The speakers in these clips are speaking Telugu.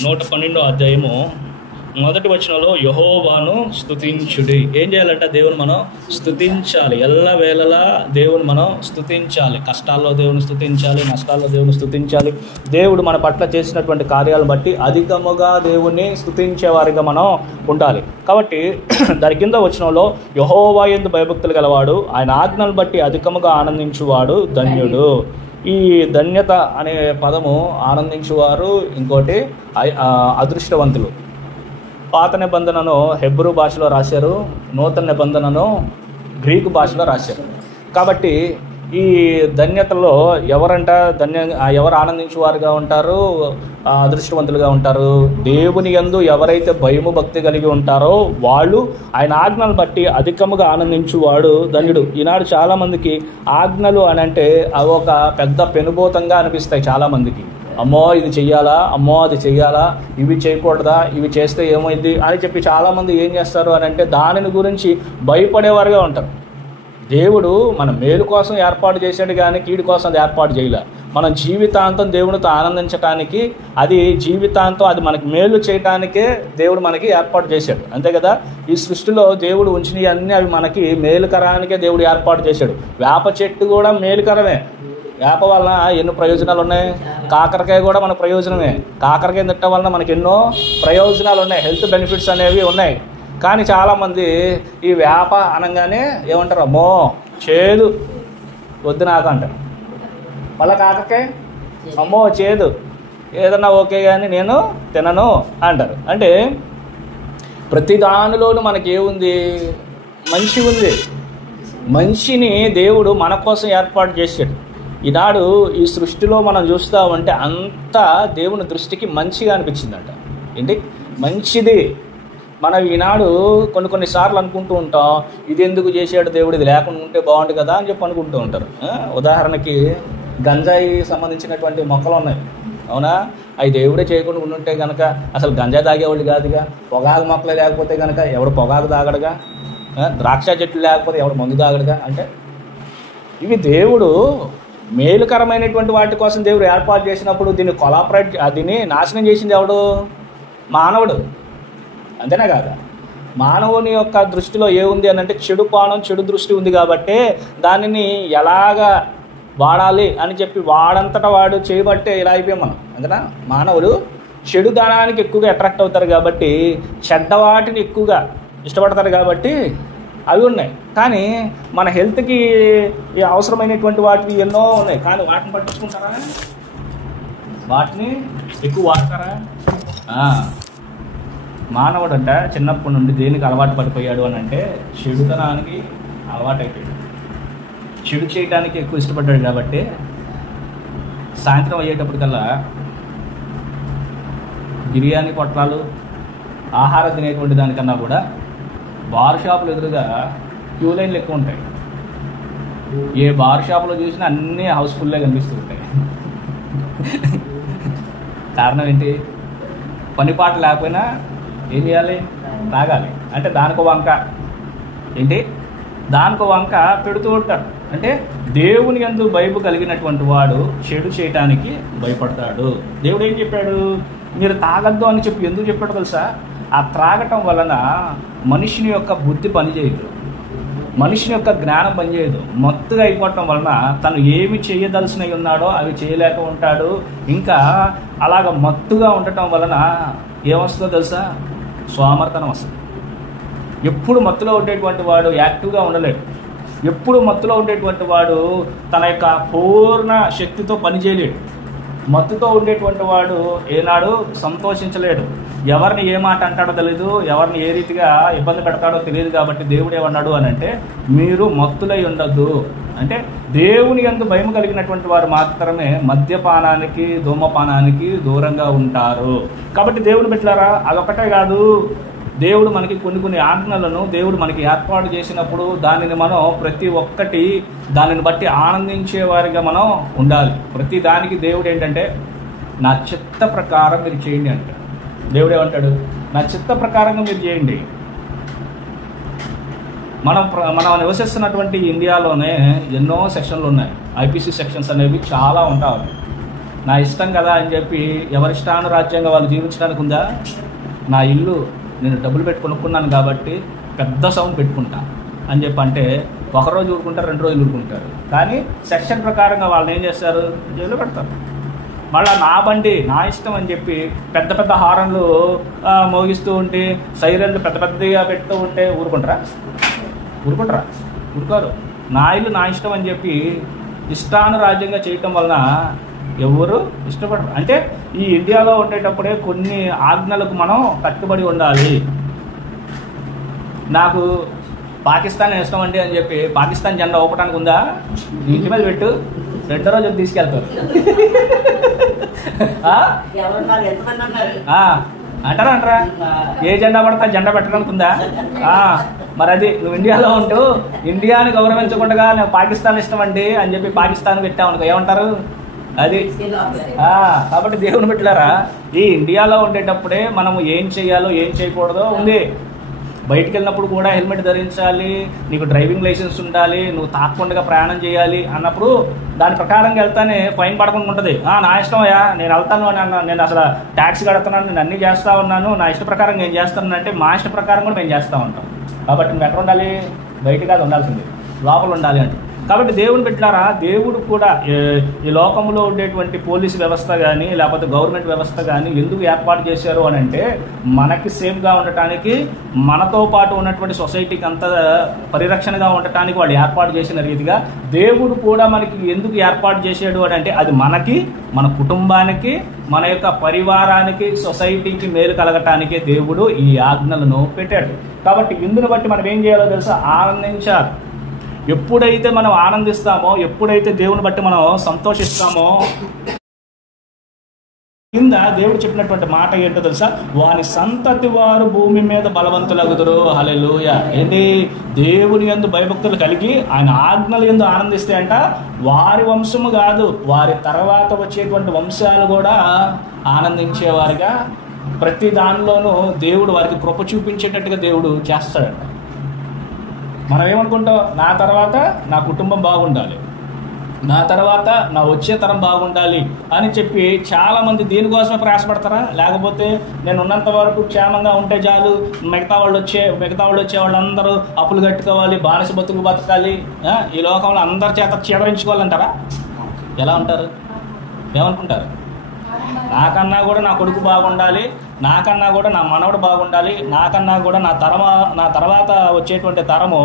112వ అధ్యాయము మొదటి వచనంలో యెహోవాను స్తుతించుడి. ఏం చేయాలంటే దేవుని మనం స్తుతించాలి. ఎల్లవేళలా దేవుని మనం స్తుతించాలి. కష్టాల్లో దేవుని స్తుతించాలి, నష్టాల్లో దేవుని స్తుతించాలి. దేవుడు మన పట్ల చేసినటువంటి కార్యాలను బట్టి అధికముగా దేవుణ్ణి స్తుతించేవారిగా మనం ఉండాలి. కాబట్టి దాని కింద వచనంలో యెహోవా యందు భయభక్తులు గలవాడు, ఆయన ఆజ్ఞలను బట్టి అధికముగా ఆనందించువాడు ధన్యుడు. ఈ ధన్యత అనే పదము ఆనందించువారు, ఇంకోటి అదృష్టవంతులు. పాత నిబంధనను హెబ్రూ భాషలో రాశారు, నూతన నిబంధనను గ్రీకు భాషలో రాశారు. కాబట్టి ఈ ధన్యతలో ఎవరు ఆనందించేవారుగా ఉంటారు, అదృష్టవంతులుగా ఉంటారు? దేవుని యందు ఎవరైతే భయము భక్తి కలిగి ఉంటారో వాళ్ళు ఆయన ఆజ్ఞలను బట్టి అధికముగా ఆనందించువాడు ధన్యుడు. ఈనాడు చాలామందికి ఆజ్ఞలు అని అంటే అవి ఒక పెద్ద పెనుభూతంగా అనిపిస్తాయి. చాలామందికి అమ్మో ఇది చెయ్యాలా, అమ్మో అది చెయ్యాలా, ఇవి చేయకూడదా, ఇవి చేస్తే ఏమైంది అని చెప్పి చాలామంది ఏం చేస్తారు అని అంటే దానిని గురించి భయపడేవారుగా ఉంటారు. దేవుడు మన మేలు కోసం ఏర్పాటు చేశాడు కానీ కీడు కోసం అది ఏర్పాటు చేయలే. మనం జీవితాంతం దేవునితో ఆనందించడానికి, అది జీవితాంతం అది మనకి మేలు చేయడానికే దేవుడు మనకి ఏర్పాటు చేశాడు. అంతే కదా. ఈ సృష్టిలో దేవుడు ఉంచినవి అన్నీ అవి మనకి మేలుకరానికే దేవుడు ఏర్పాటు చేశాడు. వేప చెట్టు కూడా మేలుకరమే. వేప వలన ఎన్నో ప్రయోజనాలు ఉన్నాయి. కాకరకాయ కూడా మన ప్రయోజనమే. కాకరకాయ తినటం వలన మనకి ఎన్నో ప్రయోజనాలు ఉన్నాయి, హెల్త్ బెనిఫిట్స్ అనేవి ఉన్నాయి. కానీ చాలామంది ఈ వేప అనగానే ఏమంటారు, అమ్మో చేదు, వద్దు నాకు అంటారు. మళ్ళీ కాకరకాయ అమ్మో చేదు, ఏదన్నా ఓకే కానీ నేను తినను అంటారు. అంటే ప్రతి దానిలోనూ మనకి ఏముంది, మంచి ఉంది. మంచిని దేవుడు మన కోసం ఏర్పాటు చేశాడు. ఈనాడు ఈ సృష్టిలో మనం చూస్తామంటే అంతా దేవుని దృష్టికి మంచిగా అనిపించిందంట. ఏంటి మంచిది. మనం ఈనాడు కొన్నిసార్లు అనుకుంటూ ఉంటాం, ఇది ఎందుకు చేశాడు దేవుడు, ఇది లేకుండా ఉంటే బాగుంటుంది కదా అని చెప్పి అనుకుంటూ ఉంటారు. ఉదాహరణకి గంజాయి సంబంధించినటువంటి మొక్కలు ఉన్నాయి, అవునా? అవి దేవుడే చేయకుండా ఉండుంటే కనుక అసలు గంజాయి తాగేవాళ్ళు కాదుగా. పొగాకు మొక్కలే లేకపోతే కనుక ఎవడు పొగాకు తాగడుగా. ద్రాక్ష చెట్లు లేకపోతే ఎవడు మందు తాగడుగా. అంటే ఇవి దేవుడు మేలుకరమైనటువంటి వాటి కోసం దేవుడు ఏర్పాటు చేసినప్పుడు దీన్ని నాశనం చేసింది ఎవడు? మానవుడు. అంతేనా కాదా? మానవుని యొక్క దృష్టిలో ఏముంది అని అంటే చెడు కోణం, చెడు దృష్టి ఉంది. కాబట్టి దానిని ఎలాగా వాడాలి అని చెప్పి వాడంతటా వాడు చేయబట్టే ఇలా అయిపోయాం మనం. అంతేనా? మానవుడు చెడు దానానికి ఎక్కువగా అట్రాక్ట్ అవుతారు కాబట్టి, చెడ్డవాటిని ఎక్కువగా ఇష్టపడతారు కాబట్టి అవి ఉన్నాయి. కానీ మన హెల్త్కి అవసరమైనటువంటి వాటిని ఎన్నో ఉన్నాయి. కానీ వాటిని పట్టించుకుంటారా? వాటిని ఎక్కువ వాడతారా? మానవుడు అంట చిన్నప్పటి నుండి దేనికి అలవాటు పడిపోయాడు అని అంటే చెడుతనానికి అలవాటు అయిపోయాడు. చెడు చేయడానికి ఎక్కువ ఇష్టపడ్డాడు కాబట్టి సాయంత్రం అయ్యేటప్పటికల్లా బిర్యానీ పొట్లాలు ఆహారం తినేటువంటి దానికన్నా కూడా బార్ షాపులు ఎదురుగా క్యూ లైన్లు ఎక్కువ ఉంటాయి. ఏ బార్ షాపులో చూసినా అన్నీ హౌస్ఫుల్గా కనిపిస్తూ ఉంటాయి. కారణం ఏంటి? పనిపాటు లేకపోయినా ఏం చేయాలి? తాగాలి. అంటే దానికో వంక ఏంటి, దానికో వంక పెడుతూ ఉంటాడు. అంటే దేవుని యందు భయము కలిగినటువంటి వాడు చెడు చేయటానికి భయపడతాడు. దేవుడు ఏం చెప్పాడు? మీరు తాగద్దు అని చెప్పి ఎందుకు చెప్పాడు తెలుసా? ఆ త్రాగటం వలన మనిషిని యొక్క బుద్ధి పనిచేయదు, మనిషిని యొక్క జ్ఞానం పనిచేయదు. మత్తుగా అయిపోవటం వలన తను ఏమి చేయదలసినవి ఉన్నాడో అవి చేయలేక ఉంటాడు. ఇంకా అలాగ మత్తుగా ఉండటం వలన ఏమొస్తుందో తెలుసా? సోమర్తనం వస్తుంది. ఎప్పుడు మత్తులో ఉండేటువంటి వాడు యాక్టివ్గా ఉండలేడు. ఎప్పుడు మత్తులో ఉండేటువంటి వాడు తన యొక్క పూర్ణ శక్తితో పనిచేయలేడు. మత్తుతో ఉండేటువంటి వాడు ఏనాడు సంతోషించలేడు. ఎవరిని ఏ మాట అంటాడో తెలియదు, ఎవరిని ఏ రీతిగా ఇబ్బంది పెడతాడో తెలియదు. కాబట్టి దేవుడు ఏమన్నాడు అని అంటే మీరు మత్తులై ఉండద్దు. అంటే దేవుని యందు భయం కలిగినటువంటి వారు మాత్రమే మద్యపానానికి, ధూమపానానికి దూరంగా ఉంటారు. కాబట్టి దేవుని బిడ్డలారా, అదొకటే కాదు, దేవుడు మనకి కొన్ని ఆజ్ఞలను దేవుడు మనకి ఏర్పాటు చేసినప్పుడు దానిని మనం ప్రతి ఒక్కటి దానిని బట్టి ఆనందించే వారిగా మనం ఉండాలి. ప్రతి దానికి దేవుడు ఏంటంటే నా చిత్త ప్రకారం మీరు చేయండి అంటాడు. దేవుడు ఏమంటాడు? నా చిత్త ప్రకారంగా మీరు చేయండి. మనం నివసిస్తున్నటువంటి ఇండియాలోనే ఎన్నో సెక్షన్లు ఉన్నాయి. ఐపీసీ సెక్షన్స్ అనేవి చాలా ఉంటాయి. నా ఇష్టం కదా అని చెప్పి ఎవరిష్టానురాజ్యంగా వాళ్ళు జీవించడానికి ఉందా? నా ఇల్లు నేను డబ్బులు పెట్టి కొనుక్కున్నాను కాబట్టి పెద్ద సౌండ్ పెట్టుకుంటా అని చెప్పి అంటే ఒకరోజు ఊరుకుంటారు, 2 రోజులు ఊరుకుంటారు. కానీ సెక్షన్ ప్రకారంగా వాళ్ళని ఏం చేస్తారు? జైల్లో పెడతారు. మళ్ళీ నా బండి నా ఇష్టం అని చెప్పి పెద్ద పెద్ద హారన్లు మోగిస్తూ ఉంటే, సైరన్లు పెద్ద పెద్దగా పెడుతూ ఉంటే ఊరుకుంటారా? ఊరుకోరు. నా ఇల్లు నా ఇష్టం అని చెప్పి ఇష్టానురాజ్యంగా చేయటం వలన ఎవరు ఇష్టపడరు. అంటే ఈ ఇండియాలో ఉండేటప్పుడే కొన్ని ఆజ్ఞలకు మనం కట్టుబడి ఉండాలి. నాకు పాకిస్తాన్ ఇష్టం అండి అని చెప్పి పాకిస్తాన్ జెండా ఊపడానికి ఉందా? ఇంటి మీద పెట్టు, 2వ రోజు తీసుకెళ్తారు. అంటారా? ఏ జెండా పడితే జెండా పెట్టడానికి ఉందా? మరి అది నువ్వు ఇండియాలో ఉంటూ ఇండియాని గౌరవించకుండా నేను పాకిస్తాన్ ఇష్టం అండి అని చెప్పి పాకిస్తాన్ పెట్టామనుకో ఏమంటారు? అది కాబట్టి దేవుని బిడ్డలారా, ఈ ఇండియాలో ఉండేటప్పుడే మనం ఏం చేయాలో ఏం చేయకూడదో ఉంది. బయటికి వెళ్ళినప్పుడు కూడా హెల్మెట్ ధరించాలి, నీకు డ్రైవింగ్ లైసెన్స్ ఉండాలి, నువ్వు తాకుండా ప్రయాణం చేయాలి అన్నప్పుడు దాని ప్రకారంగా వెళ్తానే ఫైన్ పడకుండా ఉంటుంది. నా ఇష్టమయ్యా, నేను వెళ్తాను అని అన్నా, నేను అసలు ట్యాక్సీ కడుతున్నాను, నేను అన్నీ చేస్తూ ఉన్నాను, నా ఇష్ట ప్రకారం నేను చేస్తాను అంటే మా ఇష్ట ప్రకారం కూడా మేము చేస్తూ ఉంటాం. కాబట్టి నువ్వు ఎక్కడ ఉండాలి? బయట కాదు ఉండాల్సింది, లోపల ఉండాలి అంటే. కాబట్టి దేవుని బిడ్డలారా, దేవుడు కూడా ఈ లోకంలో ఉండేటువంటి పోలీసు వ్యవస్థ కానీ లేకపోతే గవర్నమెంట్ వ్యవస్థ కానీ ఎందుకు ఏర్పాటు చేశారు అని అంటే మనకి సేఫ్గా ఉండటానికి, మనతో పాటు ఉన్నటువంటి సొసైటీకి అంత పరిరక్షణగా ఉండటానికి వాళ్ళు ఏర్పాటు చేసిన రీతిగా దేవుడు కూడా మనకి ఎందుకు ఏర్పాటు చేశాడు అని అంటే అది మనకి, మన కుటుంబానికి, మన యొక్క పరివారానికి, సొసైటీకి మేలు కలగటానికే దేవుడు ఈ ఆజ్ఞలను పెట్టాడు. కాబట్టి ఇందును బట్టి మనం ఏం చేయాలో తెలుసా? ఆనందించాలి. ఎప్పుడైతే మనం ఆనందిస్తామో, ఎప్పుడైతే దేవుని బట్టి మనం సంతోషిస్తామో, కింద దేవుడు చెప్పినటువంటి మాట ఏంటో తెలుసా? వాని సంతతి వారు భూమి మీద బలవంతులగుదురు. హల్లెలూయా. ఏంటి? దేవుని యందు భయభక్తులు కలిగి ఆయన ఆజ్ఞల యందు ఆనందిస్తే అంట వారి వంశము కాదు, వారి తర్వాత వచ్చేటువంటి వంశాలు కూడా ఆనందించేవారిగా, ప్రతి దానిలోనూ దేవుడు వారికి కృప చూపించేటట్టుగా దేవుడు చేస్తాడంట. మనం ఏమనుకుంటాం? నా తర్వాత నా కుటుంబం బాగుండాలి, నా తర్వాత నా వచ్చే తరం బాగుండాలి అని చెప్పి చాలామంది దీనికోసమే ప్రయాసపడతారా? లేకపోతే నేను ఉన్నంత వరకు క్షేమంగా ఉంటే చాలు, మిగతా వాళ్ళు వచ్చే వాళ్ళందరూ అప్పులు కట్టుకోవాలి, బానిస బతుకు బతకాలి, ఈ లోకంలో అందరి చేత చీడరించుకోవాలంటారా? ఎలా ఉంటారు? ఏమనుకుంటారు? నాకన్నా కూడా నా కొడుకు బాగుండాలి, నాకన్నా కూడా నా మనవడు బాగుండాలి, నాకన్నా కూడా నా తర్వాత వచ్చేటువంటి తరము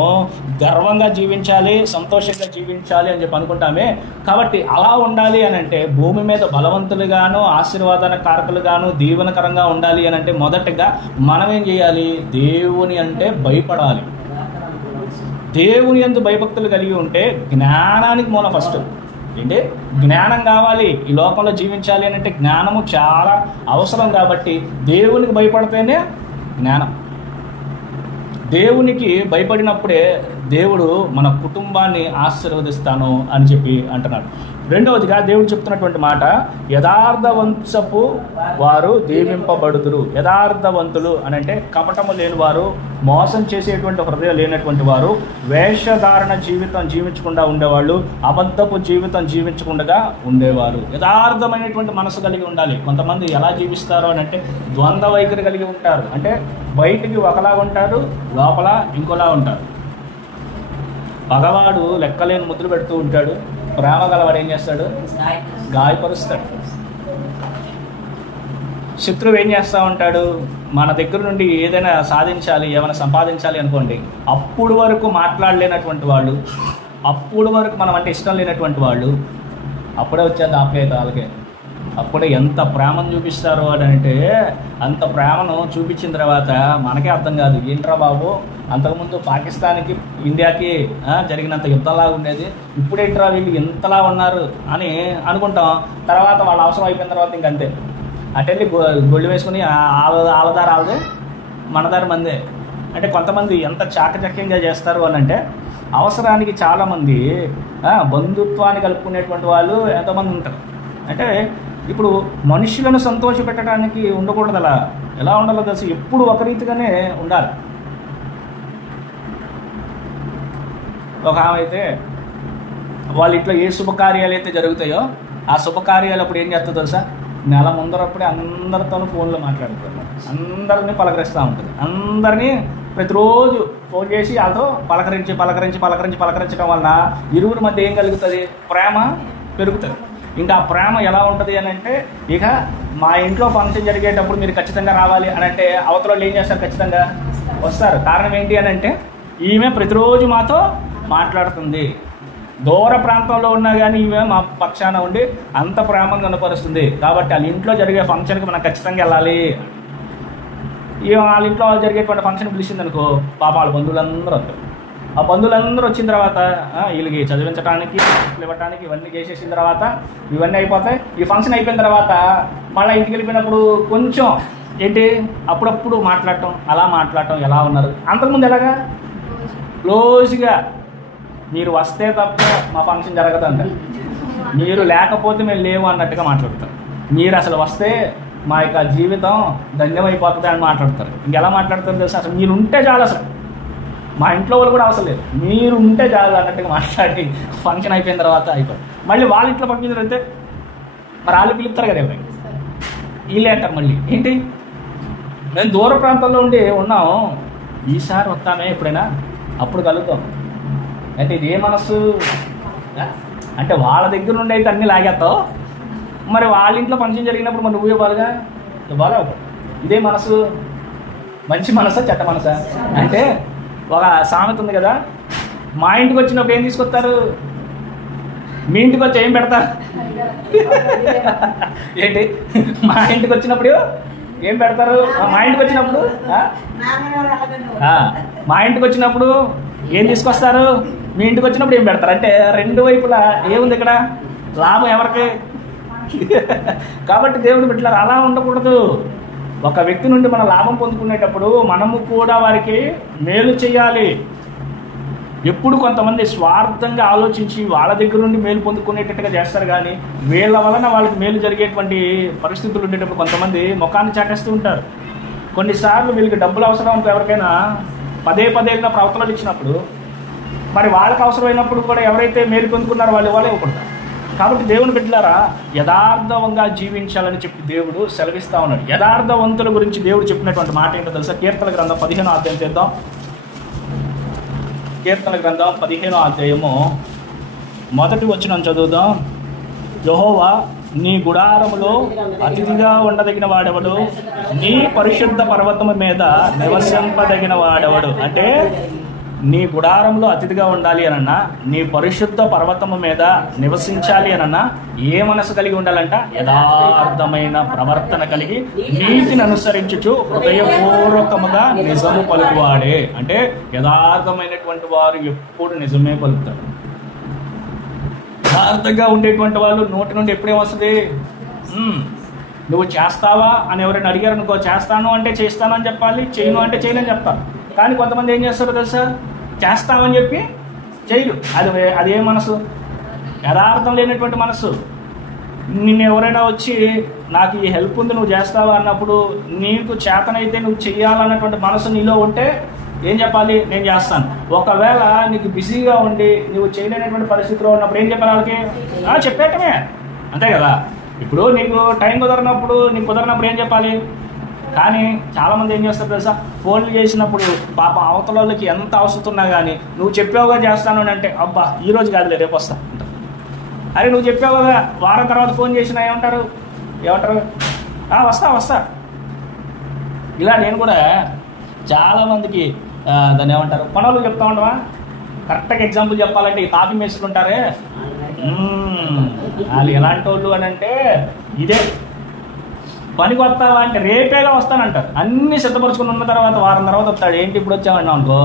గర్వంగా జీవించాలి, సంతోషంగా జీవించాలి అని చెప్పి అనుకుంటామే. కాబట్టి అలా ఉండాలి అని అంటే భూమి మీద బలవంతులుగాను, ఆశీర్వాదన కారకులుగాను, దీవెనకరంగా ఉండాలి అని అంటే మొదటగా మనం ఏం చేయాలి? దేవుని అంటే భయపడాలి. దేవుని యందు భయభక్తులు కలిగి ఉంటే జ్ఞానానికి మూలం. ఫస్ట్ ఏంటి? జ్ఞానం కావాలి. ఈ లోకంలో జీవించాలి అని అంటే జ్ఞానము చాలా అవసరం. కాబట్టి దేవునికి భయపడితేనే జ్ఞానం. దేవునికి భయపడినప్పుడే దేవుడు మన కుటుంబాన్ని ఆశీర్వదిస్తాను అని చెప్పి అంటున్నాడు. రెండవదిగా దేవుడు చెప్తున్నటువంటి మాట, యథార్థవంతపు వారు దీవింపబడుదురు. యథార్థవంతులు అని అంటే కపటము లేని వారు, మోసం చేసేటువంటి హృదయం లేనటువంటి వారు, వేషధారణ జీవితం జీవించకుండా ఉండేవాళ్ళు, అబద్ధపు జీవితం జీవించకుండా ఉండేవారు. యథార్థమైనటువంటి మనసు కలిగి ఉండాలి. కొంతమంది ఎలా జీవిస్తారు అని అంటే ద్వంద్వ వైఖరి కలిగి ఉంటారు. అంటే బయటికి ఒకలా ఉంటారు, లోపల ఇంకోలా ఉంటారు. పగవాడు లెక్కలేని ముద్దులు పెడుతూ ఉంటాడు, ప్రేమ గలవాడు ఏం చేస్తాడు? గాయపరుస్తాడు. శత్రువు ఏం చేస్తూ ఉంటాడు? మన దగ్గర నుండి ఏదైనా సాధించాలి, ఏమైనా సంపాదించాలి అనుకోండి, అప్పుడు వరకు మాట్లాడలేనటువంటి వాళ్ళు, అప్పుడు వరకు మనం అంటే ఇష్టం లేనటువంటి వాళ్ళు, అప్పుడే వచ్చేది ఆప్యాయత వాళ్ళకే. అప్పుడే ఎంత ప్రేమను చూపిస్తారు అని అంటే అంత ప్రేమను చూపించిన తర్వాత మనకే అర్థం కాదు, ఏంట్రా బాబు అంతకుముందు పాకిస్తాన్కి ఇండియాకి జరిగినంత యుద్ధంలాగా ఉండేది, ఇప్పుడేంట్రా వీళ్ళు ఇంతలా ఉన్నారు అని అనుకుంటాం. తర్వాత వాళ్ళ అవసరం అయిపోయిన తర్వాత ఇంకంతే, అటెళ్ళి గొళ్ళు వేసుకుని ఆలదారి ఆలదే మనదారి మందే. అంటే కొంతమంది ఎంత చాకచక్యంగా చేస్తారు అని అంటే అవసరానికి చాలామంది బంధుత్వాన్ని కలుపుకునేటువంటి వాళ్ళు ఎంతోమంది ఉంటారు. అంటే ఇప్పుడు మనుషులను సంతోషపెట్టడానికి ఉండకూడదు. అలా ఎలా ఉండాలో తెలుసు, ఎప్పుడు ఒక రీతిగానే ఉండాలి. ఒక ఆమె అయితే వాళ్ళ ఇంట్లో ఏ శుభకార్యాలు అయితే జరుగుతాయో ఆ శుభకార్యాలు అప్పుడు ఏం చేస్తుందో తెలుసా, నెల ముందరప్పుడే అందరితోనూ ఫోన్లో మాట్లాడుతుంది, అందరినీ పలకరిస్తూ ఉంటుంది. అందరినీ ప్రతిరోజు ఫోన్ చేసి వాళ్ళతో పలకరించడం వలన ఇరువురి మధ్య ఏం కలుగుతుంది, ప్రేమ పెరుగుతుంది. ఇంకా ఆ ప్రేమ ఎలా ఉంటుంది అని అంటే, ఇక మా ఇంట్లో ఫంక్షన్ జరిగేటప్పుడు మీరు ఖచ్చితంగా రావాలి అని అంటే అవతల వాళ్ళు ఏం చేస్తారు, ఖచ్చితంగా వస్తారు. కారణం ఏంటి అని అంటే, ఈమె ప్రతిరోజు మాతో మాట్లాడుతుంది. దూర ప్రాంతంలో ఉన్నా కానీ ఈమె మా పక్షాన ఉండి అంత ప్రేమను కనపరుస్తుంది. కాబట్టి వాళ్ళ ఇంట్లో జరిగే ఫంక్షన్కి మనం ఖచ్చితంగా వెళ్ళాలి. వాళ్ళ ఇంట్లో జరిగేటువంటి ఫంక్షన్ పిలిచింది అనుకో, పాప వాళ్ళ బంధువులందరూ వస్తారు. ఆ బంధువులందరూ వచ్చిన తర్వాత వీళ్ళకి చదివించడానికి, ఇవ్వటానికి ఇవన్నీ చేసేసిన తర్వాత ఇవన్నీ అయిపోతాయి. ఈ ఫంక్షన్ అయిపోయిన తర్వాత మళ్ళీ ఇంటికి వెళ్ళిపోయినప్పుడు కొంచెం ఏంటి అప్పుడప్పుడు మాట్లాడటం, అలా మాట్లాడటం, ఎలా ఉన్నారు. అంతకుముందు ఎలాగా క్లోజ్గా మీరు వస్తే తప్ప మా ఫంక్షన్ జరగదంట, మీరు లేకపోతే మేము లేవు అన్నట్టుగా మాట్లాడతారు. మీరు అసలు వస్తే మా యొక్క జీవితం ధన్యమైపోతుంది అని మాట్లాడతారు. ఇంకెలా మాట్లాడతారు తెలుసు, అసలు మీరు ఉంటే చాలు, అసలు మా ఇంట్లో వాళ్ళు కూడా అవసరం లేదు, మీరు ఉంటే చాలు అన్నట్టుగా మాట్లాడి ఫంక్షన్ అయిపోయిన తర్వాత అయిపోయింది. మళ్ళీ వాళ్ళ ఇంట్లో ఫంక్షన్ అయితే మరి వాళ్ళు పిలుపుతారు కదా ఎవరైనా, వీళ్ళే అంటారు మళ్ళీ ఏంటి మేము దూర ప్రాంతంలో ఉండి ఉన్నాము, ఈసారి వస్తామే ఎప్పుడైనా అప్పుడు కలుగుతాం. అంటే ఇదే మనసు అంటే వాళ్ళ దగ్గర నుండి అయితే అన్నీ లాగేస్తావు, మరి వాళ్ళ ఇంట్లో ఫంక్షన్ జరిగినప్పుడు మరి నువ్వు ఇవ్వాలిగా, ఇవ్వాలి. ఇదే మనసు మంచి మనసా చెడ్డ మనసా అంటే, ఒక సామెత ఉంది కదా, మా ఇంటికి వచ్చినప్పుడు ఏం తీసుకొస్తారు, మీ ఇంటికి వచ్చి ఏం పెడతారు ఏంటి, మా ఇంటికి వచ్చినప్పుడు ఏం పెడతారు, మా ఇంటికి వచ్చినప్పుడు ఏం తీసుకొస్తారు, మీ ఇంటికి వచ్చినప్పుడు ఏం పెడతారు. అంటే రెండు వైపులా ఏముంది ఇక్కడ, లాభం ఎవరికి. కాబట్టి దేవుడు బిడ్డలారా అలా ఉండకూడదు. ఒక వ్యక్తి నుండి మనం లాభం పొందుకునేటప్పుడు మనము కూడా వారికి మేలు చేయాలి. ఎప్పుడు కొంతమంది స్వార్థంగా ఆలోచించి వాళ్ళ దగ్గర నుండి మేలు పొందుకునేటట్టుగా చేస్తారు, కానీ వీళ్ళ వలన వాళ్ళకి మేలు జరిగేటువంటి పరిస్థితులు ఉండేటప్పుడు కొంతమంది ముఖాన్ని చాటేస్తూ ఉంటారు. కొన్నిసార్లు వీళ్ళకి డబ్బులు అవసరం ఎవరికైనా పదే ప్రవర్తనలు ఇచ్చినప్పుడు మరి వాళ్ళకి అవసరమైనప్పుడు కూడా ఎవరైతే మేలు పొందుకున్నారో వాళ్ళు ఇవ్వకుంటారు. కాబట్టి దేవుని బిడ్డలారా యథార్థంగా జీవించాలని చెప్పి దేవుడు సెలవిస్తా ఉన్నాడు. యథార్థవంతుల గురించి దేవుడు చెప్పినటువంటి మాట ఏంటో తెలుసా, కీర్తన గ్రంథం 15వ అధ్యాయం చేద్దాం. కీర్తన గ్రంథం 15వ అధ్యాయము 1వ వచనం చదువుదాం. యెహోవా నీ గుడారములో అతిథిగా ఉండదగిన వాడెవడు, నీ పరిశుద్ధ పర్వతము మీద నివసింపదగిన వాడెవడు. అంటే నీ గుడారంలో అతిథిగా ఉండాలి అనన్నా, నీ పరిశుద్ధ పర్వతము మీద నివసించాలి అనన్నా ఏ మనసు కలిగి ఉండాలంట, యథార్థమైన ప్రవర్తన కలిగి నీతిని అనుసరించుచు హృదయపూర్వకముగా నిజము పలుకువాడే. అంటే యథార్థమైనటువంటి వారు ఎప్పుడు నిజమే పలుకుతారు. యథార్థంగా ఉండేటువంటి వాళ్ళు నోటి నుండి ఎప్పుడేమొస్తుంది, నువ్వు చేస్తావా అని ఎవరైనా అడిగారు అనుకో, చేస్తాను అంటే చేస్తాను అని చెప్పాలి, చేయను అంటే చేయను అని చెప్తాను. కానీ కొంతమంది ఏం చేస్తారో తెలుసా, చేస్తామని చెప్పి చేయరు. అదే మనసు, యథార్థం లేనటువంటి మనసు. నిన్ను ఎవరైనా వచ్చి నాకు ఈ హెల్ప్ ఉంది నువ్వు చేస్తావా అన్నప్పుడు నీకు చేతనైతే నువ్వు చెయ్యాలన్నటువంటి మనసు నీలో ఉంటే ఏం చెప్పాలి, నేను చేస్తాను. ఒకవేళ నీకు బిజీగా ఉండి నువ్వు చేయలేనటువంటి పరిస్థితిలో ఉన్నప్పుడు ఏం చెప్పాలి వాళ్ళకి, చెప్పేటమే అంతే కదా. ఇప్పుడు నీకు టైం కుదరనప్పుడు ఏం చెప్పాలి. కానీ చాలామంది ఏం చేస్తారు తెలుసా, ఫోన్లు చేసినప్పుడు పాప అవతల వాళ్ళకి ఎంత అవసరం ఉన్నా కానీ నువ్వు చెప్పావుగా చేస్తాను అని అంటే, అబ్బా ఈరోజు కాదులే రేపు వస్తా అంటారు. అరే నువ్వు చెప్పావు కదా, వారం తర్వాత ఫోన్ చేసినా ఏమంటారు వస్తా. ఇలా నేను కూడా చాలామందికి దాన్ని ఏమంటారు పనులు చెప్తా ఉండవా. కరెక్ట్గా ఎగ్జాంపుల్ చెప్పాలంటే ఈ కాఫీ మేస్త్రులు ఉంటారే, వాళ్ళు ఎలాంటి వాళ్ళు అని అంటే, ఇదే పనికి వస్తావా అంటే రేపేగా వస్తానంటారు. అన్ని సిద్ధపరుచుకుని ఉన్న తర్వాత వారం తర్వాత వస్తాడు. ఏంటి ఇప్పుడు వచ్చామన్నా అనుకో,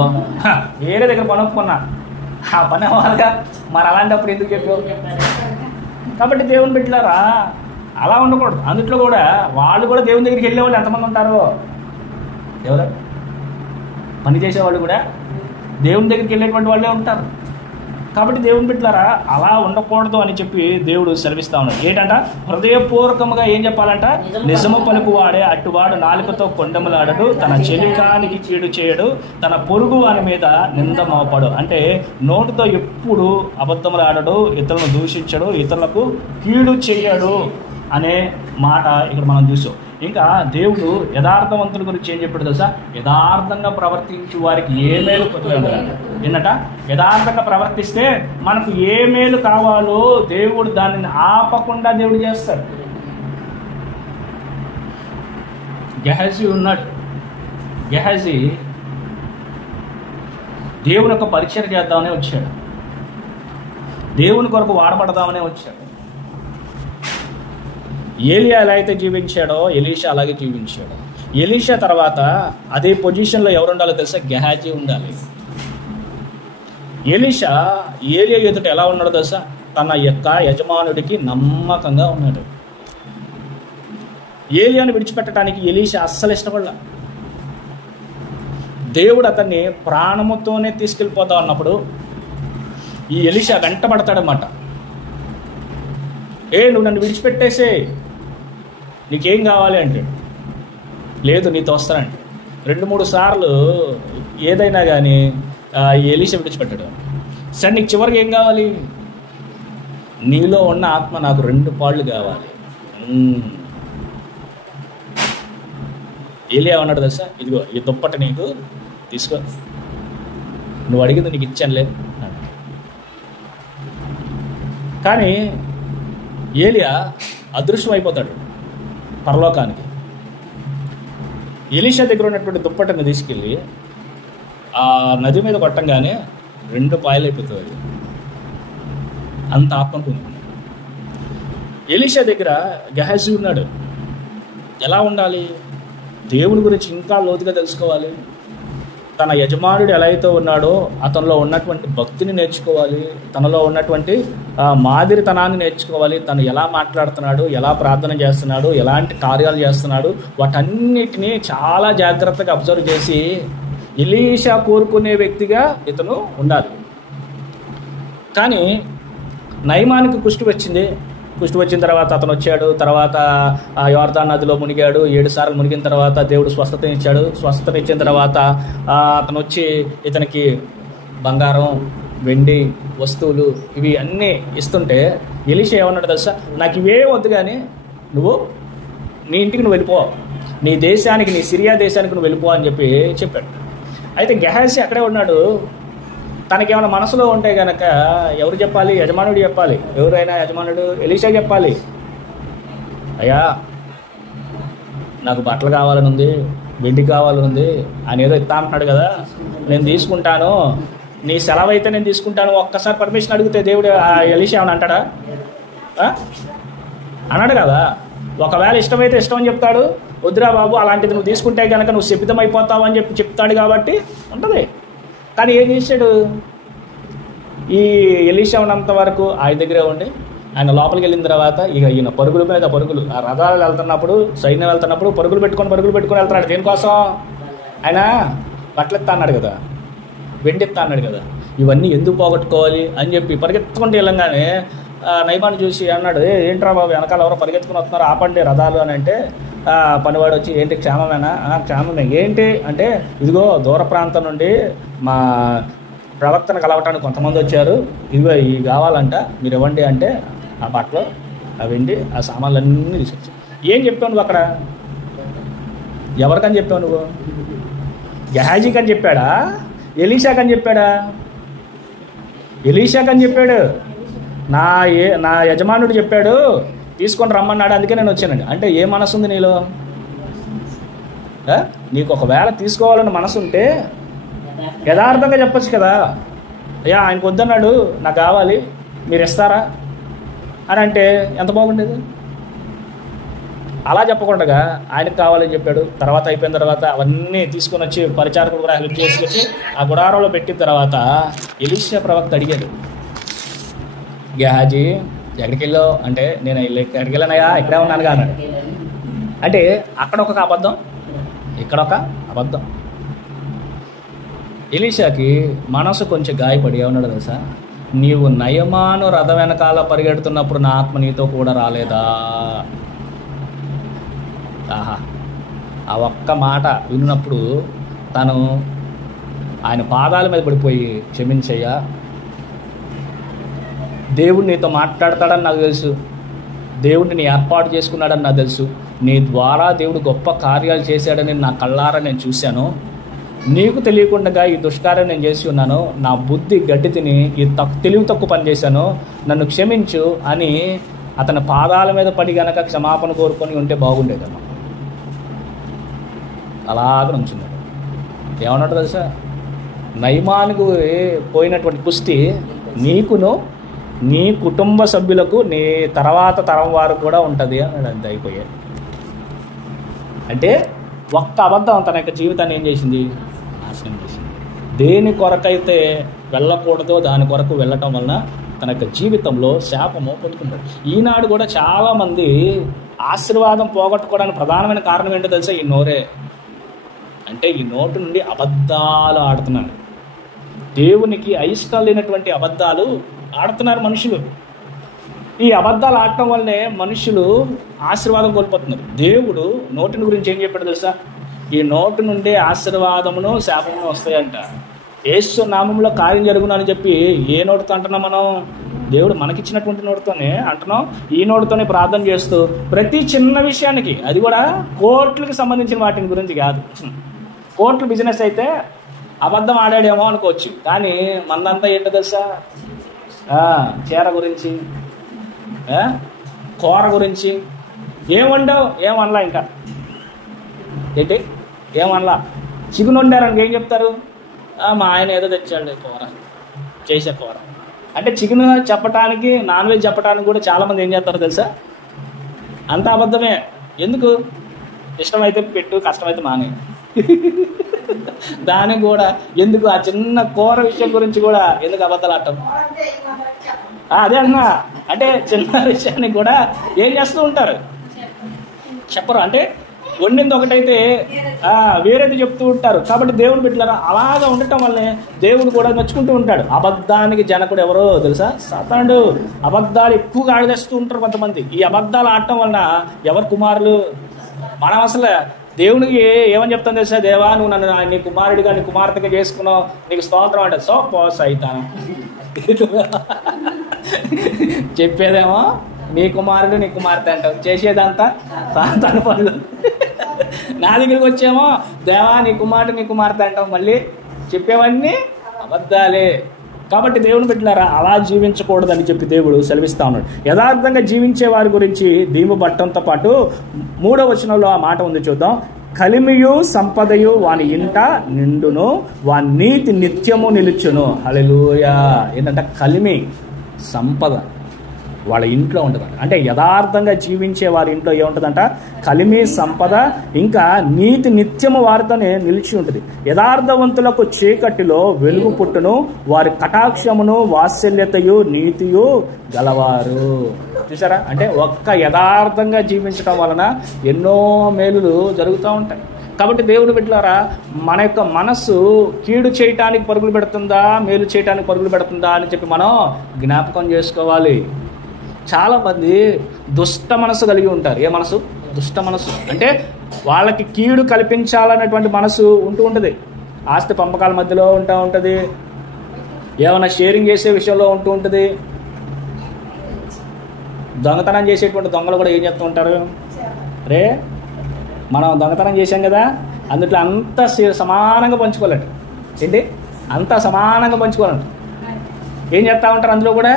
వేరే దగ్గర పని ఒప్పుకున్నా, ఆ పని అవ్వాలిగా, మరి అలాంటప్పుడు ఎందుకు చెప్పావు. కాబట్టి దేవుని బిడ్డలారా అలా ఉండకూడదు. అందుట్లో కూడా వాళ్ళు కూడా దేవుని దగ్గరికి వెళ్ళేవాళ్ళు ఎంతమంది ఉంటారో, ఎవరు పని చేసేవాళ్ళు కూడా దేవుని దగ్గరికి వెళ్ళేటువంటి వాళ్ళే ఉంటారు. కాబట్టి దేవుని బిడ్డలారా అలా ఉండకూడదు అని చెప్పి దేవుడు సెలవిస్తా ఉన్నాడు. ఏంటంట? హృదయపూర్వకంగా ఏం చెప్పాలంట? నిజము పలుకు వాడే అట్టువాడు నాలుకతో కొండములాడడు, తన చెలికానికి కీడు చేయడు, తన పొరుగు వాని మీద నింద మోపడు. అంటే నోటితో ఎప్పుడు అబద్ధములాడడు, ఇతరులను దూషించడు, ఇతరులకు కీడు చేయడు అనే మాట ఇక్కడ మనం చూసాం. ఇంకా దేవుడు యథార్థవంతుల గురించి ఏం చెప్పాడు తెలుసా? యథార్థంగా ప్రవర్తించు వారికి ఏ మేలు ఏంటంట? యథార్థంగా ప్రవర్తిస్తే మనకు ఏ మేలు కావాలో దేవుడు దానిని ఆపకుండా దేవుడు చేస్తాడు. గెహజీ ఉన్నాడు. గెహజీ దేవుని యొక్క పరిచయం చేద్దామనే వచ్చాడు, దేవుని కొరకు వాడబడదామనే వచ్చాడు. ఏలియా ఎలా అయితే జీవించాడో ఎలీషా అలాగే జీవించాడు. ఎలీషా తర్వాత అదే పొజిషన్లో ఎవరు ఉండాలో తెలుసా? గెహాజీ ఉండాలి. ఎలీషా ఏలియా ఎదుట ఎలా ఉన్నాడో తెలుసా? తన యొక్క యజమానుడికి నమ్మకంగా ఉన్నాడు. ఏలియాను విడిచిపెట్టడానికి ఎలీషా అస్సలు ఇష్టపడలా. దేవుడు అతన్ని ప్రాణముతోనే తీసుకెళ్ళిపోతా ఉన్నప్పుడు ఈ ఎలీషా వెంటబడతాడనమాట. నువ్వు నన్ను విడిచిపెట్టేసే, నీకేం కావాలి అంటే, లేదు నీతో వస్తానంటే 2-3 సార్లు ఏదైనా కానీ ఎలీషా విడిచిపెట్టాడు. సరే నీకు చివరికి ఏం కావాలి? నీలో ఉన్న ఆత్మ నాకు 2 పాళ్ళు కావాలి. ఏలియా అన్నాడు తెలుసా? ఇదిగో ఈ దుప్పట నీకు తీసుకో, నువ్వు అడిగింది నీకు ఇచ్చానులే. కానీ ఏలియా అదృశ్యం అయిపోతాడు పరలోకానికి. ఎలీషా దగ్గర ఉన్నటువంటి దుప్పటిని తీసుకెళ్ళి ఆ నది మీద కొట్టంగానే 2 పాయలు అయిపోతుంది. అంత ఆత్మకు ఎలీషా దగ్గర గెహాజీ ఉన్నాడు. ఎలా ఉండాలి? దేవుని గురించి ఇంకా లోతుగా తెలుసుకోవాలి. తన యజమానుడు ఎలా అయితే ఉన్నాడో అతనిలో ఉన్నటువంటి భక్తిని నేర్చుకోవాలి, తనలో ఉన్నటువంటి మాదిరితనాన్ని నేర్చుకోవాలి. తను ఎలా మాట్లాడుతున్నాడు, ఎలా ప్రార్థన చేస్తున్నాడు, ఎలాంటి కార్యాలు చేస్తున్నాడు, వాటన్నిటినీ చాలా జాగ్రత్తగా అబ్జర్వ్ చేసి ఎలీషా కోరుకునే వ్యక్తిగా ఇతను ఉండాలి. కానీ నయమానికి కుష్టి వచ్చిన తర్వాత అతను వచ్చాడు. తర్వాత యోర్దాను నదిలో మునిగాడు. 7 సార్లు మునిగిన తర్వాత దేవుడు స్వస్థతనిచ్చాడు. స్వస్థతనిచ్చిన తర్వాత అతను వచ్చి ఇతనికి బంగారం, వెండి, వస్తువులు ఇవి అన్నీ ఇస్తుంటే ఎలీషా ఏమన్నాడు తెలుసా? నాకు ఇవే వద్దు, కానీ నువ్వు నీ ఇంటికి నువ్వు వెళ్ళిపో, నీ దేశానికి, నీ సిరియా దేశానికి నువ్వు వెళ్ళిపో అని చెప్పాడు. అయితే గెహాజీ అక్కడే ఉన్నాడు. తనకేమైనా మనసులో ఉంటే కనుక ఎవరు చెప్పాలి? యజమానుడు చెప్పాలి. ఎవరైనా యజమానుడు ఎలీషా చెప్పాలి. అయ్యా నాకు బట్టలు కావాలని ఉంది, వెండి కావాలని ఉంది, ఆయన ఏదో ఇస్తా అంటున్నాడు కదా, నేను తీసుకుంటాను, నీ సెలవు అయితే నేను తీసుకుంటాను, ఒక్కసారి పర్మిషన్ అడిగితే దేవుడు ఎలీషా ఏమన్నా అంటాడా? అన్నాడు కదా. ఒకవేళ ఇష్టమైతే ఇష్టం అని చెప్తాడు, వద్దురా బాబు అలాంటిది నువ్వు తీసుకుంటే కనుక నువ్వు శపితమైపోతావు అని చెప్తాడు. కాబట్టి ఉంటుంది. కానీ ఏం చేశాడు? ఈ ఎలీషా ఉన్నంత వరకు ఆయన దగ్గరే ఉండి, ఆయన లోపలికి వెళ్ళిన తర్వాత ఇక ఈయన పరుగుల మీద పరుగులు, ఆ రథాలు వెళ్తున్నప్పుడు, సైన్యం వెళ్తున్నప్పుడు పరుగులు పెట్టుకొని వెళ్తున్నాడు. దేనికోసం? ఆయన బట్టలు ఎత్తా అన్నాడు కదా, వెండి ఎత్తా అన్నాడు కదా, ఇవన్నీ ఎందుకు పోగొట్టుకోవాలి అని చెప్పి పరిగెత్తుకుంటూ వెళ్ళంగానే నయమాన్ని చూసి అన్నాడు, ఏంట్రా బాబు వెనకాల ఎవరో పరిగెత్తుకుని వస్తున్నారు, ఆపండి రథాలు అని అంటే పనివాడు వచ్చి, ఏంటి క్షేమమేనా? క్షేమమే. ఏంటి అంటే, ఇదిగో దూర ప్రాంతం నుండి మా ప్రవక్తను కలవటానికి కొంతమంది వచ్చారు, ఇదిగో ఇవి కావాలంట, మీరు ఇవ్వండి అంటే ఆ బట్టలు, ఆ వెండి, ఆ సామాన్లన్నీ తీసుకొచ్చావు. ఏం చెప్పావు నువ్వు అక్కడ? ఎవరికని చెప్పావు నువ్వు? గెహాజీకి అని చెప్పాడా? ఎలీషాకి అని చెప్పాడా? ఎలీషాకి అని చెప్పాడు. నా యజమానుడు చెప్పాడు, తీసుకొని రమ్మన్నాడు, అందుకే నేను వచ్చానండి. అంటే ఏ మనసు ఉంది నీలో? నీకు ఒకవేళ తీసుకోవాలని మనసు ఉంటే యథార్థంగా చెప్పచ్చు కదా, అయ్యా ఆయనకు వద్దన్నాడు, నాకు కావాలి, మీరు ఇస్తారా అని అంటే ఎంత బాగుండేది. అలా చెప్పకుండా ఆయనకు కావాలని చెప్పాడు. తర్వాత అయిపోయిన తర్వాత అవన్నీ తీసుకొని వచ్చి పరిచారకుడు కూడా హెల్ప్ చేసుకొచ్చి ఆ గుడారంలో పెట్టిన తర్వాత ఎలీషా ప్రవక్త అడిగాడు, గెహాజీ ఎక్కడికి వెళ్ళావు అంటే, నేను ఎక్కడికి వెళ్ళానయ్యా, ఇక్కడే ఉన్నాను కానీ. అంటే అక్కడ ఒక అబద్ధం, ఇక్కడ ఒక అబద్ధం. ఎలీషాకి మనసు కొంచెం గాయపడి ఏమన్నాడు తెలుసా? నీవు నయమాను రథ వెనకాల పరిగెడుతున్నప్పుడు నా ఆత్మ నీతో కూడా రాలేదా? ఆహా, ఆ ఒక్క మాట విన్నప్పుడు తను ఆయన పాదాల మీద పడిపోయి, క్షమించయ్యా, దేవుడు నీతో మాట్లాడతాడని నాకు తెలుసు, దేవుడిని నీ ఏర్పాటు చేసుకున్నాడని నాకు తెలుసు, నీ ద్వారా దేవుడు గొప్ప కార్యాలు చేశాడని నా కళ్ళారా నేను చూశాను, నీకు తెలియకుండా ఈ దుష్కార్యం నేను చేసి ఉన్నాను, నా బుద్ధి గడ్డి తిని ఈ తెలివి తక్కువ పని చేశాను, నన్ను క్షమించు అని అతని పాదాల మీద పడి గనక క్షమాపణ కోరుకొని ఉంటే బాగుండేదమ్మా. అలాగ నుంచున్నాడు. ఏమన్నాడు తెలుసా? నయమానుకు పోయినటువంటి కుష్టి నీకును నీ కుటుంబ సభ్యులకు నీ తర్వాత తరం వారు కూడా ఉంటుంది అన్నాడు. అంతే, అయిపోయాయి. అంటే ఒక్క అబద్ధం తన యొక్క జీవితాన్ని ఏం చేసింది? నాశనం చేసింది. దేని కొరకైతే వెళ్ళకూడదో దాని కొరకు వెళ్ళటం వలన తన యొక్క జీవితంలో శాపము పొందుకుంటాడు. ఈనాడు కూడా చాలామంది ఆశీర్వాదం పోగొట్టుకోవడానికి ప్రధానమైన కారణం ఏంటో తెలుసా? ఈ నోరే. అంటే ఈ నోటు నుండి అబద్ధాలు ఆడుతున్నారు. దేవునికి అయిష్టం లేనటువంటి అబద్ధాలు ఆడుతున్నారు మనుషులు. ఈ అబద్ధాలు ఆడటం వల్లనే మనుషులు ఆశీర్వాదం కోల్పోతున్నారు. దేవుడు నోటిని గురించి ఏం చెప్పాడు తెలుసా? ఈ నోటు నుండి ఆశీర్వాదమును శాపమును వస్తాయంట. యేసు నామంలో కార్యం జరుగును అని చెప్పి ఏ నోటుతో అంటున్నాం మనం? దేవుడు మనకిచ్చినటువంటి నోటుతోనే అంటున్నాం. ఈ నోటుతోనే ప్రార్థన చేస్తూ ప్రతి చిన్న విషయానికి, అది కూడా కోట్లకు సంబంధించిన వాటిని గురించి కాదు. కోట్లు బిజినెస్ అయితే అబద్ధం ఆడాడేమో అనుకోవచ్చు, కానీ మనదంతా ఏంటో తెలుసా? చీర గురించి, కూర గురించి. ఏమండవు? ఏమనలా. ఇంకా ఏంటి ఏమనలా? చికెన్ వండారని ఏం చెప్తారు? మా ఆయన ఏదో తెచ్చాడు కూర, చేసే కూర. అంటే చికెన్ చెప్పటానికి, నాన్ వెజ్ చెప్పడానికి కూడా చాలామంది ఏం చేస్తారు తెలుసా? అంత అబద్ధమే. ఎందుకు? ఇష్టమైతే పెట్టు, కష్టమైతే మానే. దానికి కూడా ఎందుకు? ఆ చిన్న కూర విషయం గురించి కూడా ఎందుకు అబద్ధాలు ఆడటం? అదే అన్నా, అంటే చిన్న విషయానికి కూడా ఏం చేస్తూ ఉంటారు? చెప్పరు. అంటే వండింది ఒకటైతే వేరేది చెప్తూ ఉంటారు. కాబట్టి దేవుడు బిడ్డలారా అలాగా ఉండటం వల్లనే దేవుడు కూడా మెచ్చుకుంటూ ఉంటాడు. అబద్ధానికి జనకుడు ఎవరో తెలుసా? సాతానుడు. అబద్ధాలు ఎక్కువగా ఆడేస్తూ ఉంటారు కొంతమంది. ఈ అబద్ధాలు ఆడటం వలన ఎవరు కుమారులు? మనం అసలు దేవునికి ఏమని చెప్తాను తెలుసా? దేవా, నువ్వు నన్ను నీ కుమారుడిగా నీ కుమార్తెగా చేసుకున్నావు, నీకు స్తోత్రం అంటే సో పోస్ అవుతాను. చెప్పేదేమో నీ కుమారుడు నీ కుమార్తె అంటావు, చేసేదంతా సాతాను పనులు. నా దగ్గరికి వచ్చేమో దేవా నీ కుమారుడు నీ కుమార్తె అంటావు, మళ్ళీ చెప్పేవన్నీ అబద్ధాలే. కాబట్టి దేవుని బిడ్డలారా అలా జీవించకూడదని చెప్పి దేవుడు సెలవిస్తా ఉన్నాడు. యథార్థంగా జీవించే వారి గురించి దీము పట్టడంతో పాటు 3వ వచనంలో ఆ మాట ఉంది, చూద్దాం. కలిమియు సంపదయు వాని ఇంట నిండును, వాని నీతి నిత్యము నిలుచును. హల్లెలూయా. ఏంటంటే కలిమి సంపద వాళ్ళ ఇంట్లో ఉంటుందంట. అంటే యథార్థంగా జీవించే వారి ఇంట్లో ఏముంటుందంట? కలిమి సంపద, ఇంకా నీతి నిత్యము వారితోనే నిలిచి ఉంటుంది. యథార్థవంతులకు చీకటిలో వెలుగు పుట్టును, వారి కటాక్షమును వాత్సల్యతయు నీతియు గలవారు. చూసారా? అంటే ఒక్క యథార్థంగా జీవించడం వలన ఎన్నో మేలులు జరుగుతూ ఉంటాయి. కాబట్టి దేవుని బిడ్డలారా మన యొక్క మనస్సు కీడు చేయటానికి పరుగులు పెడుతుందా, మేలు చేయటానికి పరుగులు పెడుతుందా అని చెప్పి మనం జ్ఞాపకం చేసుకోవాలి. చాలామంది దుష్ట మనసు కలిగి ఉంటారు. ఏ మనసు? దుష్ట మనసు. అంటే వాళ్ళకి కీడు కల్పించాలనేటువంటి మనసు ఉంటూ ఉంటుంది. ఆస్తి పంపకాల మధ్యలో ఉంటూ ఉంటుంది, ఏమైనా షేరింగ్ చేసే విషయంలో ఉంటూ ఉంటుంది. దొంగతనం చేసేటువంటి దొంగలు కూడా ఏం చెప్తూ ఉంటారు? రే మనం దొంగతనం చేశాం కదా, అందుట్లో అంతా సమానంగా పంచుకోవాలంట. ఏంటి? అంతా సమానంగా పంచుకోవాలంట. ఏం చెప్తా ఉంటారు? అందులో కూడా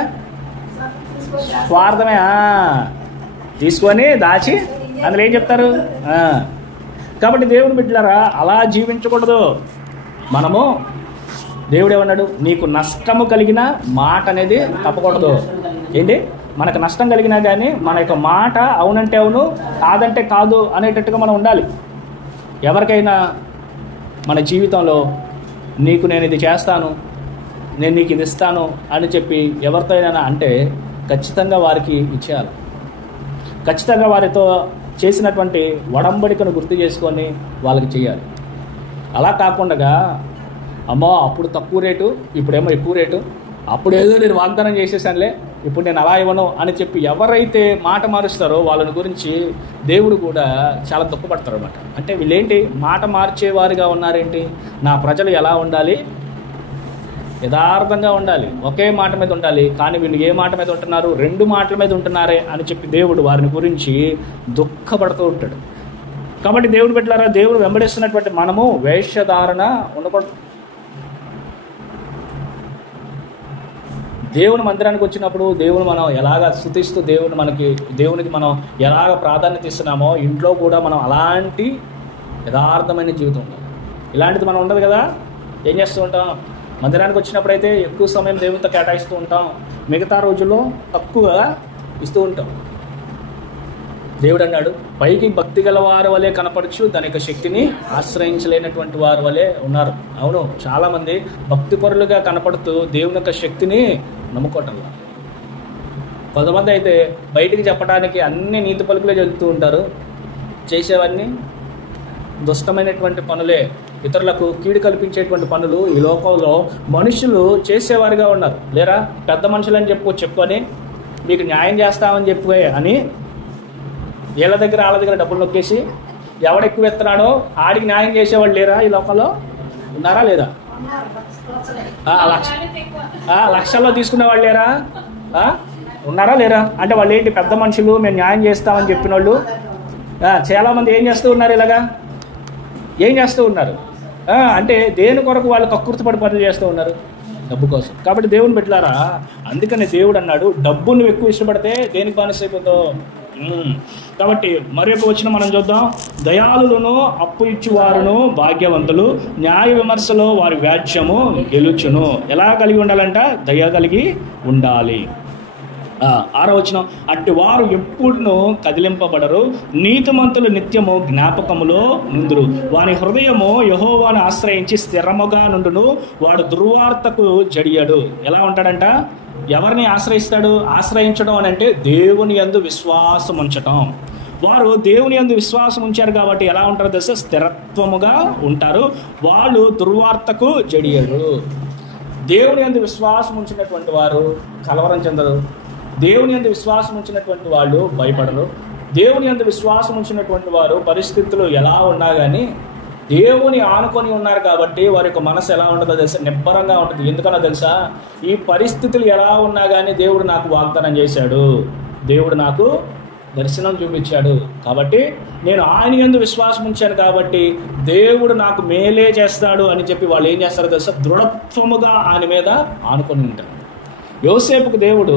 స్వార్థమే. తీసుకొని దాచి అందులో ఏం చెప్తారు? కాబట్టి దేవుని బిడ్డలారా అలా జీవించకూడదు. మనము దేవుడు ఏమన్నాడు? నీకు నష్టము కలిగిన మాట అనేది తప్పకూడదు. ఏంటి? మనకు నష్టం కలిగినా కానీ మన యొక్క మాట అవునంటే అవును, కాదంటే కాదు అనేటట్టుగా మనం ఉండాలి. ఎవరికైనా మన జీవితంలో నీకు నేను ఇది చేస్తాను, నేను నీకు ఇది ఇస్తాను అని చెప్పి ఎవరితో అయినా అంటే ఖచ్చితంగా వారికి ఇచ్చేయాలి. ఖచ్చితంగా వారితో చేసినటువంటి ఒడంబడికను గుర్తు చేసుకొని వాళ్ళకి చేయాలి. అలా కాకుండా అమ్మో అప్పుడు తక్కువ రేటు ఇప్పుడేమో ఎక్కువ రేటు, అప్పుడు ఏదో నేను వాగ్దానం చేసేసానులే, ఇప్పుడు నేను అలా ఇవ్వను అని చెప్పి ఎవరైతే మాట మారుస్తారో వాళ్ళని గురించి దేవుడు కూడా చాలా దుఃఖపడతారు అనమాట. అంటే వీళ్ళేంటి మాట మార్చేవారుగా ఉన్నారేంటి? నా ప్రజలు ఎలా ఉండాలి? యథార్థంగా ఉండాలి, ఒకే మాట మీద ఉండాలి. కానీ వీళ్ళు ఏ మాట మీద ఉంటున్నారు? 2 మాటల మీద ఉంటున్నారే అని చెప్పి దేవుడు వారిని గురించి దుఃఖపడుతూ ఉంటాడు. కాబట్టి దేవుడు పెట్టారా, దేవుడు వెంబడిస్తున్నటువంటి మనము వేషధారణ ఉండకూడదు. దేవుని మందిరానికి వచ్చినప్పుడు దేవుని మనం ఎలాగ స్తుతిస్తూ దేవునికి మనం ఎలాగ ప్రాధాన్యత ఇస్తున్నామో ఇంట్లో కూడా మనం అలాంటి యథార్థమైన జీవితం ఉండాలి. ఇలాంటిది మనం ఉండదు కదా. ఏం చేస్తూ ఉంటాం? మందిరానికి వచ్చినప్పుడైతే ఎక్కువ సమయం దేవునితో కేటాయిస్తూ ఉంటాం, మిగతా రోజుల్లో తక్కువగా ఇస్తూ ఉంటాం. దేవుడు అన్నాడు, పైకి భక్తి గల వారి వలె కనపడచ్చు, దాని యొక్క శక్తిని ఆశ్రయించలేనటువంటి వారి వలె ఉన్నారు. అవును, చాలామంది భక్తిపరులుగా కనపడుతూ దేవుని యొక్క శక్తిని నమ్ముకోవటం. కొంతమంది అయితే బయటికి చెప్పడానికి అన్ని నీతి పలుకులే చెబుతూ ఉంటారు, చేసేవన్నీ దుష్టమైనటువంటి పనులే, ఇతరులకు కీడు కల్పించేటువంటి పనులు ఈ లోకంలో మనుషులు చేసేవారుగా ఉన్నారు. లేరా? పెద్ద మనుషులని చెప్పుకొని మీకు న్యాయం చేస్తామని చెప్పి అని వీళ్ళ దగ్గర వాళ్ళ దగ్గర డబ్బులు నొక్కేసి ఎవడు ఎక్కువ ఎత్తున్నాడో ఆడికి న్యాయం చేసేవాళ్ళు లేరా ఈ లోకంలో? ఉన్నారా లేదా? లక్షల్లో తీసుకునే వాళ్ళు లేరా? ఉన్నారా లేరా? అంటే వాళ్ళు ఏంటి పెద్ద మనుషులు, మేము న్యాయం చేస్తామని చెప్పిన వాళ్ళు. చాలామంది ఏం చేస్తూ ఉన్నారు? ఇలాగా ఏం చేస్తూ ఉన్నారు అంటే దేని కొరకు వాళ్ళు కక్కుర్తిపడి పనులు చేస్తూ ఉన్నారు? డబ్బు కోసం. కాబట్టి దేవుని బిడ్డలారా, అందుకని దేవుడు అన్నాడు, డబ్బు నువ్వు ఎక్కువ ఇష్టపడితే దేనికి బానిస అయిపోతావు. కాబట్టి మరి ఒక వచనం మనం చూద్దాం. దయాళులను అప్పు ఇచ్చువారును భాగ్యవంతులు, న్యాయ విమర్శలో వారి వ్యాజ్యము గెలుచును. ఎలా కలిగి ఉండాలంట? దయ కలిగి ఉండాలి. 6వ వచనం, అట్టి వారు ఎప్పుడునూ కదిలింపబడరు, నీతిమంతులు నిత్యము జ్ఞాపకములో నుందురు, వాని హృదయము యెహోవాను ఆశ్రయించి స్థిరముగా నుండును, వాడు దుర్వార్తకు జడియడు. ఎలా ఉంటాడంట? ఎవరిని ఆశ్రయిస్తాడు? ఆశ్రయించడం అని అంటే దేవుని యందు విశ్వాసం ఉంచటం. వారు దేవుని యందు విశ్వాసం ఉంచారు కాబట్టి ఎలా ఉంటారో తెలుసా? స్థిరత్వముగా ఉంటారు, వాళ్ళు దుర్వార్తకు జడియడు. దేవుని యందు విశ్వాసం ఉంచినటువంటి వారు కలవరం చెందరు, దేవుని యందు విశ్వాసం ఉంచినటువంటి వాళ్ళు భయపడరు, దేవుని యందు విశ్వాసం ఉంచినటువంటి వారు పరిస్థితులు ఎలా ఉన్నా కానీ దేవుని ఆనుకొని ఉన్నారు కాబట్టి వారి యొక్క మనసు ఎలా ఉంటుందో తెలుసా? నిబ్బరంగా ఉంటుంది. ఎందుకన్నా తెలుసా? ఈ పరిస్థితులు ఎలా ఉన్నా కానీ దేవుడు నాకు వాగ్దానం చేశాడు, దేవుడు నాకు దర్శనం చూపించాడు, కాబట్టి నేను ఆయన యందు విశ్వాసం ఉంచాను కాబట్టి దేవుడు నాకు మేలే చేస్తాడు అని చెప్పి వాళ్ళు ఏం చేస్తారో తెలుసా? దృఢత్వముగా ఆయన మీద ఆనుకొని ఉంటారు. యోసేపుకు దేవుడు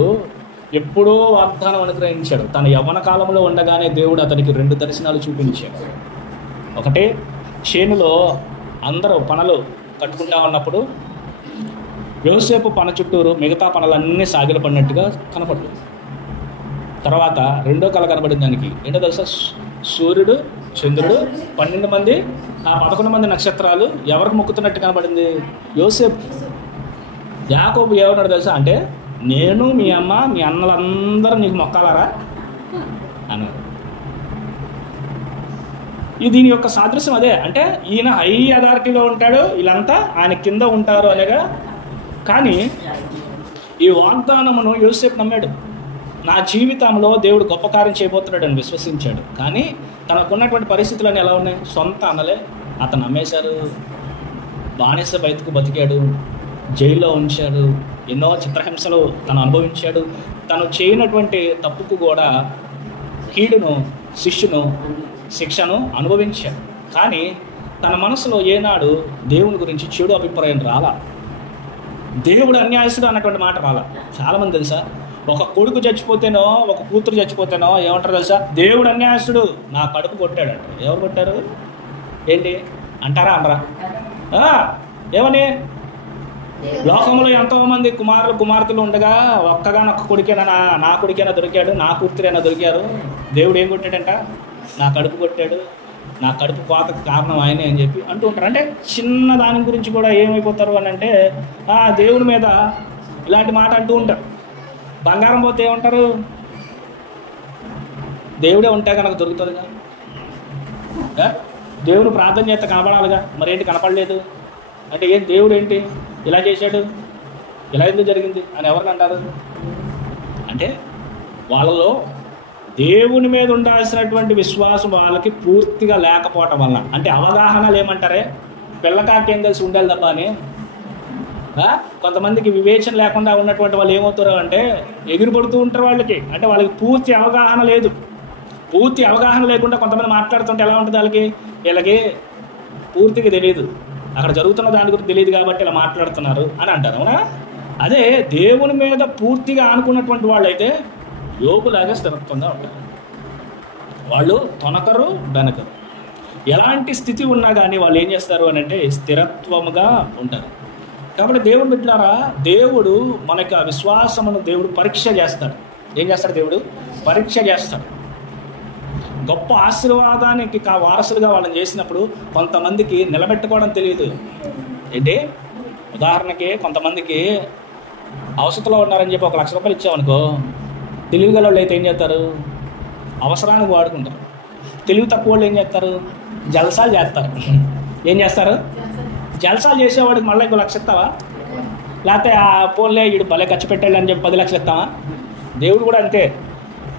ఎప్పుడో వాగ్దానం అనుగ్రహించాడు. తన యవ్వన కాలంలో ఉండగానే దేవుడు అతనికి 2 దర్శనాలు చూపించాడు. ఒకటి, చేనులో అందరూ పనలు కట్టుకుంటా ఉన్నప్పుడు యోసేపు పన చుట్టూరు మిగతా పనులన్నీ సాగిలపడినట్టుగా కనపడలేదు. తర్వాత 2వ కళ కనబడింది దానికి. ఏంటో తెలుసా? సూర్యుడు, చంద్రుడు, 12 మంది, ఆ 11 మంది నక్షత్రాలు ఎవరికి మొక్కుతున్నట్టు కనబడింది? యోసేపు. యాకోబు ఏమన్నాడు తెలుసా? అంటే నేను, మీ అమ్మ, మీ అన్నలందరూ నీకు మొక్కాలరా అన్నాడు. దీని యొక్క సాదృశ్యం అదే. అంటే ఈయన హై అథారిటీలో ఉంటాడు, వీళ్ళంతా ఆయన కింద ఉంటారు అనేగా. కానీ ఈ వాగ్దానమును యోసేపు నమ్మాడు. నా జీవితంలో దేవుడు గొప్ప కార్యం చేయబోతున్నాడు అని విశ్వసించాడు. కానీ తనకున్నటువంటి పరిస్థితులన్నీ ఎలా ఉన్నాయి? సొంత అన్నలే అతను నమ్మేశారు, బానిస బయటకు బతికాడు, జైల్లో ఉంచాడు, ఎన్నో చిత్రహింసలు తను అనుభవించాడు. తను చేయనటువంటి తప్పుకు కూడా కీడును, శిక్షను అనుభవించాడు. కానీ తన మనసులో ఏనాడు దేవుని గురించి చెడు అభిప్రాయం రాలా, దేవుడు అన్యాయస్తుడు అన్నటువంటి మాట రాలా. చాలామంది తెలుసా, ఒక కొడుకు చచ్చిపోతేనో ఒక కూతురు చచ్చిపోతేనో ఏమంటారు తెలుసా? దేవుడు అన్యాయస్తుడు, నా కడుపు కొట్టాడు అంటారు. ఎవరు కొట్టారు ఏంటి అంటారా? అనరా? ఏమని? లోకంలో ఎంతోమంది కుమార్తెలు ఉండగా ఒక్కగానొక్క కొడుకేనా, నా కొడుకైనా దొరికాడు, నా కూతురైనా దొరికారు, దేవుడు ఏం కొట్టాడంట? నా కడుపు కొట్టాడు, నా కడుపు కోతకు కారణం ఆయనే అని చెప్పి అంటూ ఉంటారు. అంటే చిన్న దాని గురించి కూడా ఏమైపోతారు అని అంటే దేవుడి మీద ఇలాంటి మాట అంటూ ఉంటారు. బంగారం పోతే ఏమంటారు? దేవుడే ఉంటే కనుక దొరుకుతుందిగా. దేవుడు ప్రార్థన చేస్తే కనపడాలిగా, మరేంటి కనపడలేదు అంటే ఏం దేవుడు ఏంటి ఇలా చేశాడు? ఇలా ఎందుకు జరిగింది అని ఎవరిని అంటారు అంటే వాళ్ళలో దేవుని మీద ఉండాల్సినటువంటి విశ్వాసం వాళ్ళకి పూర్తిగా లేకపోవటం వల్ల. అంటే అవగాహనలు ఏమంటారే, పిల్లకాకేం తెలిసి ఉండాలి తప్ప అని. కొంతమందికి వివేచన లేకుండా ఉన్నటువంటి వాళ్ళు ఏమవుతారు అంటే ఎగిరిపడుతూ ఉంటారు వాళ్ళకి. అంటే వాళ్ళకి పూర్తి అవగాహన లేదు. పూర్తి అవగాహన లేకుండా కొంతమంది మాట్లాడుతుంటే ఎలా ఉంటుంది వీళ్ళకి పూర్తిగా తెలియదు, అక్కడ జరుగుతున్న దాని గురించి తెలియదు కాబట్టి ఇలా మాట్లాడుతున్నారు అని అంటారు. అవునా? అదే దేవుని మీద పూర్తిగా ఆనుకున్నటువంటి వాళ్ళు అయితే యోగులాగా స్థిరత్వంగా ఉంటారు. వాళ్ళు తొనకరు బెనకరు. ఎలాంటి స్థితి ఉన్నా కానీ వాళ్ళు ఏం చేస్తారు అని అంటే స్థిరత్వముగా ఉంటారు. కాబట్టి దేవుడు బిడ్డలారా, దేవుడు మనకి ఆ విశ్వాసమును దేవుడు పరీక్ష చేస్తాడు. ఏం చేస్తాడు? దేవుడు పరీక్ష చేస్తాడు. గొప్ప ఆశీర్వాదానికి వారసులుగా వాళ్ళని చేసినప్పుడు కొంతమందికి నిలబెట్టుకోవడం తెలియదు. ఏంటి? ఉదాహరణకి కొంతమందికి అవసరంలో ఉన్నారని చెప్పి 1,00,000 రూపాయలు ఇచ్చామనుకో, తెలివిగల వాళ్ళు అయితే ఏం చేస్తారు? అవసరానికి వాడుకుంటారు. తెలివి తక్కువ వాళ్ళు ఏం చేస్తారు? జల్సాలు చేస్తారు. ఏం చేస్తారు? జల్సాలు చేసేవాడికి మళ్ళీ 1,00,000 ఇస్తావా? లేకపోతే ఆ పోన్లే వీడు భలే ఖర్చు పెట్టాడు అని చెప్పి 10,00,000 ఇస్తావా? దేవుడు కూడా అంతే.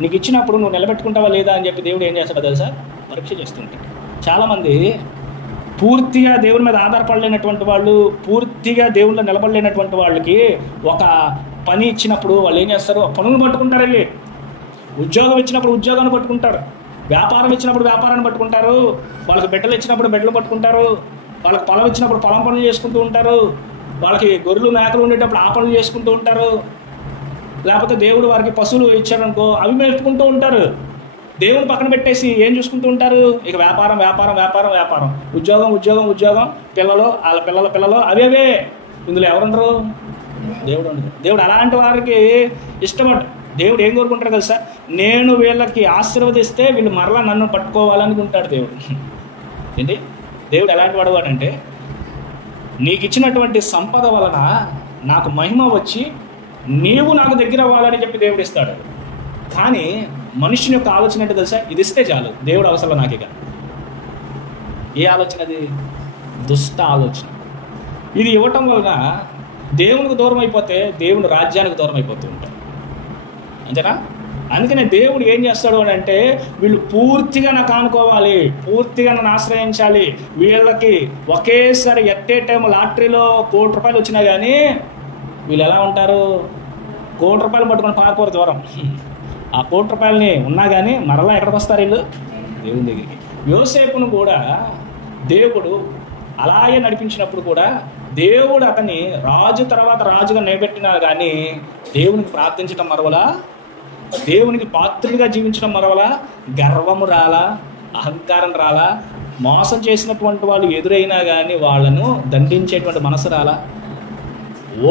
నీకు ఇచ్చినప్పుడు నువ్వు నిలబెట్టుకుంటావా లేదా అని చెప్పి దేవుడు ఏం చేస్తాడో తెలుసా? పరీక్ష చేస్తుంటాడు. చాలామంది పూర్తిగా దేవుని మీద ఆధారపడలేనటువంటి వాళ్ళు, పూర్తిగా దేవుళ్ళు నిలబడలేనటువంటి వాళ్ళకి ఒక పని ఇచ్చినప్పుడు వాళ్ళు ఏం చేస్తారు? పనులు పట్టుకుంటారు. వెళ్ళి ఉద్యోగం ఇచ్చినప్పుడు ఉద్యోగాన్ని పట్టుకుంటారు. వ్యాపారం ఇచ్చినప్పుడు వ్యాపారాన్ని పట్టుకుంటారు. వాళ్ళకి బిడ్డలు ఇచ్చినప్పుడు బిడ్డలు పట్టుకుంటారు. వాళ్ళకి పొలం ఇచ్చినప్పుడు పొలం పనులు చేసుకుంటూ ఉంటారు. వాళ్ళకి గొర్రెలు మేకలు ఉండేటప్పుడు ఆ పనులు చేసుకుంటూ ఉంటారు. లేకపోతే దేవుడు వారికి పశువులు ఇచ్చారనుకో, అవి మేపుకుంటూ ఉంటారు. దేవుని పక్కన పెట్టేసి ఏం చూసుకుంటూ ఉంటారు? ఇక వ్యాపారం వ్యాపారం వ్యాపారం వ్యాపారం, ఉద్యోగం ఉద్యోగం ఉద్యోగం, పిల్లలు వాళ్ళ పిల్లలు అవే. ఇందులో ఎవరుండరు? దేవుడు ఉండదు. దేవుడు అలాంటి వారికి ఇష్టపడ్డ. దేవుడు ఏం కోరుకుంటాడు తెలుసా? నేను వీళ్ళకి ఆశీర్వదిస్తే వీళ్ళు మరలా నన్ను పట్టుకోవాలనుకుంటాడు దేవుడు. ఏంటి? దేవుడు ఎలాంటి వాడు అంటే, నీకు ఇచ్చినటువంటి సంపద వలన నాకు మహిమ వచ్చి నీవు నాకు దగ్గర అవ్వాలని చెప్పి దేవుడు ఇస్తాడు. కానీ మనుషుని యొక్క ఆలోచన ఏంటో తెలుసా? ఇది ఇస్తే చాలు, దేవుడు అవసరం నాకు. ఇక ఏ ఆలోచన అది? దుష్ట ఆలోచన. ఇది ఇవ్వటం వలన దేవునికి దూరం అయిపోతే దేవుని రాజ్యానికి దూరం అయిపోతూ ఉంటాం. అంతేనా? అందుకనే దేవుడు ఏం చేస్తాడు అని అంటే, వీళ్ళు పూర్తిగా నాకు ఆనుకోవాలి, పూర్తిగా నన్ను ఆశ్రయించాలి. వీళ్ళకి ఒకేసారి ఎట్టే టైం లాటరీలో 1 కోటి రూపాయలు వచ్చినా కానీ వీళ్ళు ఎలా ఉంటారు? 1 కోటి రూపాయలు పట్టుకొని పారిపోరు దూరం. ఆ 1 కోటి రూపాయలని ఉన్నా కానీ మరలా ఎక్కడికి వస్తారు వీళ్ళు? దేవుని దగ్గరికి. యోసేపును కూడా దేవుడు అలాగే నడిపించినప్పుడు కూడా దేవుడు అతన్ని రాజు తర్వాత రాజుగా నిలబెట్టినా కానీ దేవునికి ప్రార్థించడం మరవలా, దేవునికి పాత్రుడిగా జీవించడం మరవలా, గర్వము రాలా, అహంకారం రాలా, మోసం చేసినటువంటి వాళ్ళు ఎదురైనా కానీ వాళ్ళను దండించేటువంటి మనసు రాలా.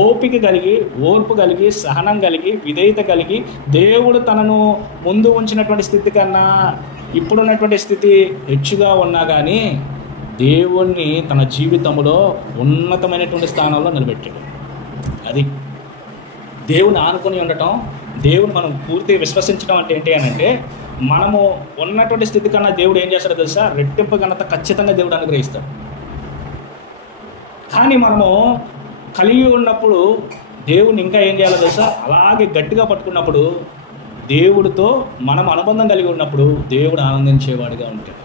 ఓపిక కలిగి, ఓర్పు కలిగి, సహనం కలిగి, విధేయత కలిగి, దేవుడు తనను ముందు ఉంచినటువంటి స్థితి కన్నా ఇప్పుడున్నటువంటి స్థితి హెచ్చుగా ఉన్నా కానీ దేవుణ్ణి తన జీవితంలో ఉన్నతమైనటువంటి స్థానంలో నిలబెట్టాడు. అది దేవుని ఆనుకొని ఉండటం. దేవుని మనం పూర్తిగా విశ్వసించడం అంటే ఏంటి అని అంటే, మనము ఉన్నటువంటి స్థితి కన్నా దేవుడు ఏం చేస్తాడో తెలుసా? రెట్టింపు ఘనత ఖచ్చితంగా దేవుడు అనుగ్రహిస్తాడు. కానీ మనము కలిగి ఉన్నప్పుడు దేవుని ఇంకా ఏం చేయాలో తెలుసా? అలాగే గట్టిగా పట్టుకున్నప్పుడు, దేవుడితో మనం అనుబంధం కలిగి ఉన్నప్పుడు దేవుడు ఆనందించేవాడిగా ఉంటాడు.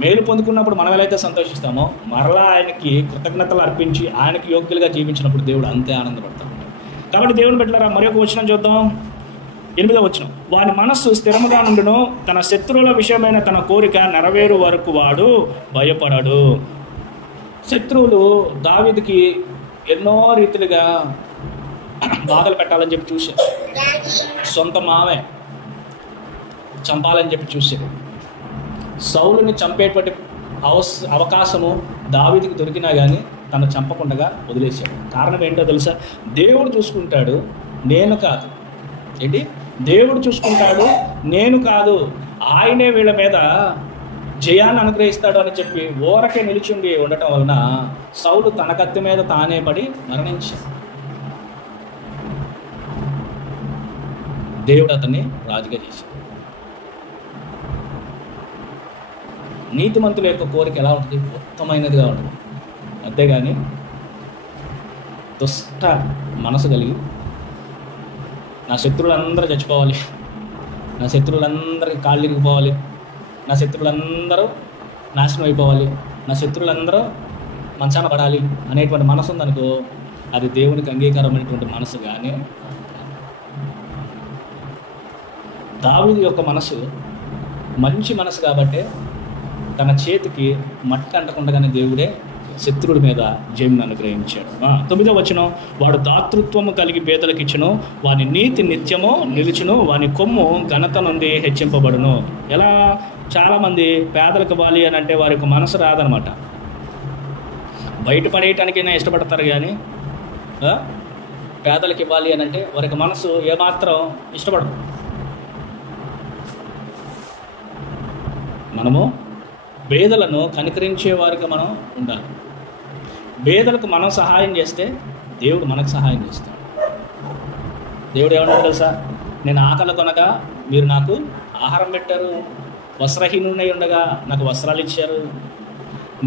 మేలు పొందుకున్నప్పుడు మనం ఎలా అయితే సంతోషిస్తామో, మరలా ఆయనకి కృతజ్ఞతలు అర్పించి ఆయనకి యోగ్యులుగా జీవించినప్పుడు దేవుడు అంతే ఆనందపడతాడు. కాబట్టి దేవుని బిడ్డలారా, మరొక వచనం చూద్దాం. 8వ వచనం. వాని మనస్సు స్థిరముగా నుండును, తన శత్రువుల విషయమైన తన కోరిక నెరవేరు వరకు వాడు భయపడడు. శత్రువులు దావీదుకి ఎన్నో రీతిలుగా బాధలు పెట్టాలని చెప్పి చూశారు. సొంత మావే చంపాలని చెప్పి చూశారు. సౌలుని చంపేటువంటి అవకాశము దావీదుకి దొరికినా కానీ తను చంపకుండా వదిలేశాడు. కారణం ఏంటో తెలుసా? దేవుడు చూసుకుంటాడు, నేను కాదు. ఏంటి? దేవుడు చూసుకుంటాడు, నేను కాదు. ఆయనే వీళ్ళ మీద జయాన్ని అనుగ్రహిస్తాడు అని చెప్పి ఊరకే నిలిచిండి ఉండటం వలన సౌలు తన కత్తి మీద తానే పడి మరణించాడు. దేవుడు అతన్ని రాజుగా చేశాడు. నీతిమంతుల యొక్క కోరిక ఎలా ఉంటుంది? ఉత్తమైనదిగా ఉంటుంది. అంతేగాని దుష్ట మనసు కలిగి నా శత్రువులందరూ చచ్చిపోవాలి, నా శత్రువులందరికీ కాళ్ళు ఇరిగిపోవాలి, నా శత్రువులందరూ నాశనం అయిపోవాలి, నా శత్రువులందరూ మంచాన పడాలి అనేటువంటి మనసు ఉందనుకో, అది దేవునికి అంగీకారమైనటువంటి మనసు. కానీ దావీదు యొక్క మనసు మంచి మనసు కాబట్టి తన చేతికి మట్టి అంటకుండగానే దేవుడే శత్రువుడి మీద జయమును అనుగ్రహించాడు. 9వ వచనం, వాడు దాతృత్వము కలిగి పేదలకు ఇచ్చును, వాని నీతి నిత్యము నిలుచును, వాని కొమ్ము ఘనత నుండి హెచ్చింపబడును. ఎలా? చాలామంది పేదలకు ఇవ్వాలి అని అంటే వారికి మనసు రాదనమాట. బయటపడేయటానికైనా ఇష్టపడతారు, కానీ పేదలకు ఇవ్వాలి అని అంటే వారికి మనసు ఏమాత్రం ఇష్టపడదు. మనము పేదలను కనికరించే వారికి మనం ఉండాలి. పేదలకు మనం సహాయం చేస్తే దేవుడు మనకు సహాయం చేస్తాడు. దేవుడు ఏమన్నాడు తెలుసా? నేను ఆకలి కొనగా మీరు నాకు ఆహారం పెట్టారు, వస్త్రహీనుడై ఉండగా నాకు వస్త్రాలు ఇచ్చారు,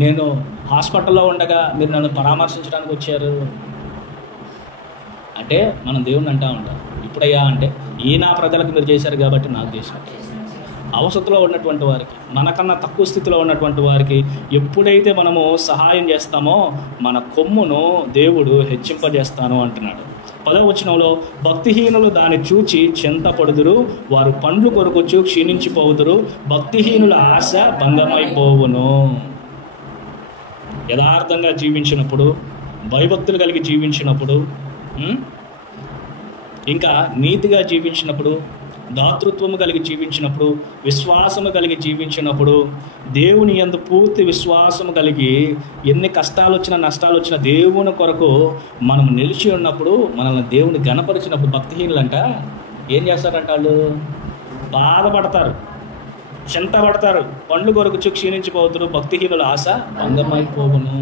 నేను హాస్పిటల్లో ఉండగా మీరు నన్ను పరామర్శించడానికి వచ్చారు అంటే మనం దేవుడిని అంటూ ఉంటాం. ఇప్పుడయ్యా అంటే ఈ నా ప్రజలకు మీరు చేశారు కాబట్టి నాకు చేసినట్టు. అవసరంలో ఉన్నటువంటి వారికి, మనకన్నా తక్కువ స్థితిలో ఉన్నటువంటి వారికి ఎప్పుడైతే మనము సహాయం చేస్తామో మన కొమ్మును దేవుడు హెచ్చింపజేస్తాను అంటున్నాడు. 10వ వచనంలో, భక్తిహీనులు దాన్ని చూచి చింతపడుదురు, వారు పండ్లు కొరుకొచ్చు క్షీణించిపోవుదురు, భక్తిహీనుల ఆశ భంగమైపోవును. యథార్థంగా జీవించినప్పుడు, భయభక్తులు కలిగి జీవించినప్పుడు, ఇంకా నీతిగా జీవించినప్పుడు, దాతృత్వము కలిగి జీవించినప్పుడు, విశ్వాసము కలిగి జీవించినప్పుడు, దేవుని యందు పూర్తి విశ్వాసము కలిగి ఎన్ని కష్టాలు వచ్చినా నష్టాలు వచ్చినా దేవుని కొరకు మనం నిలిచి ఉన్నప్పుడు, మనల్ని దేవుని ఘనపరిచినప్పుడు భక్తిహీనులంట ఏం చేస్తారంట? వాళ్ళు బాధపడతారు, చింతపడతారు, పండ్లు కొరకు క్షీణించిపోతారు, భక్తిహీనుల ఆశ భంగమైపోవును.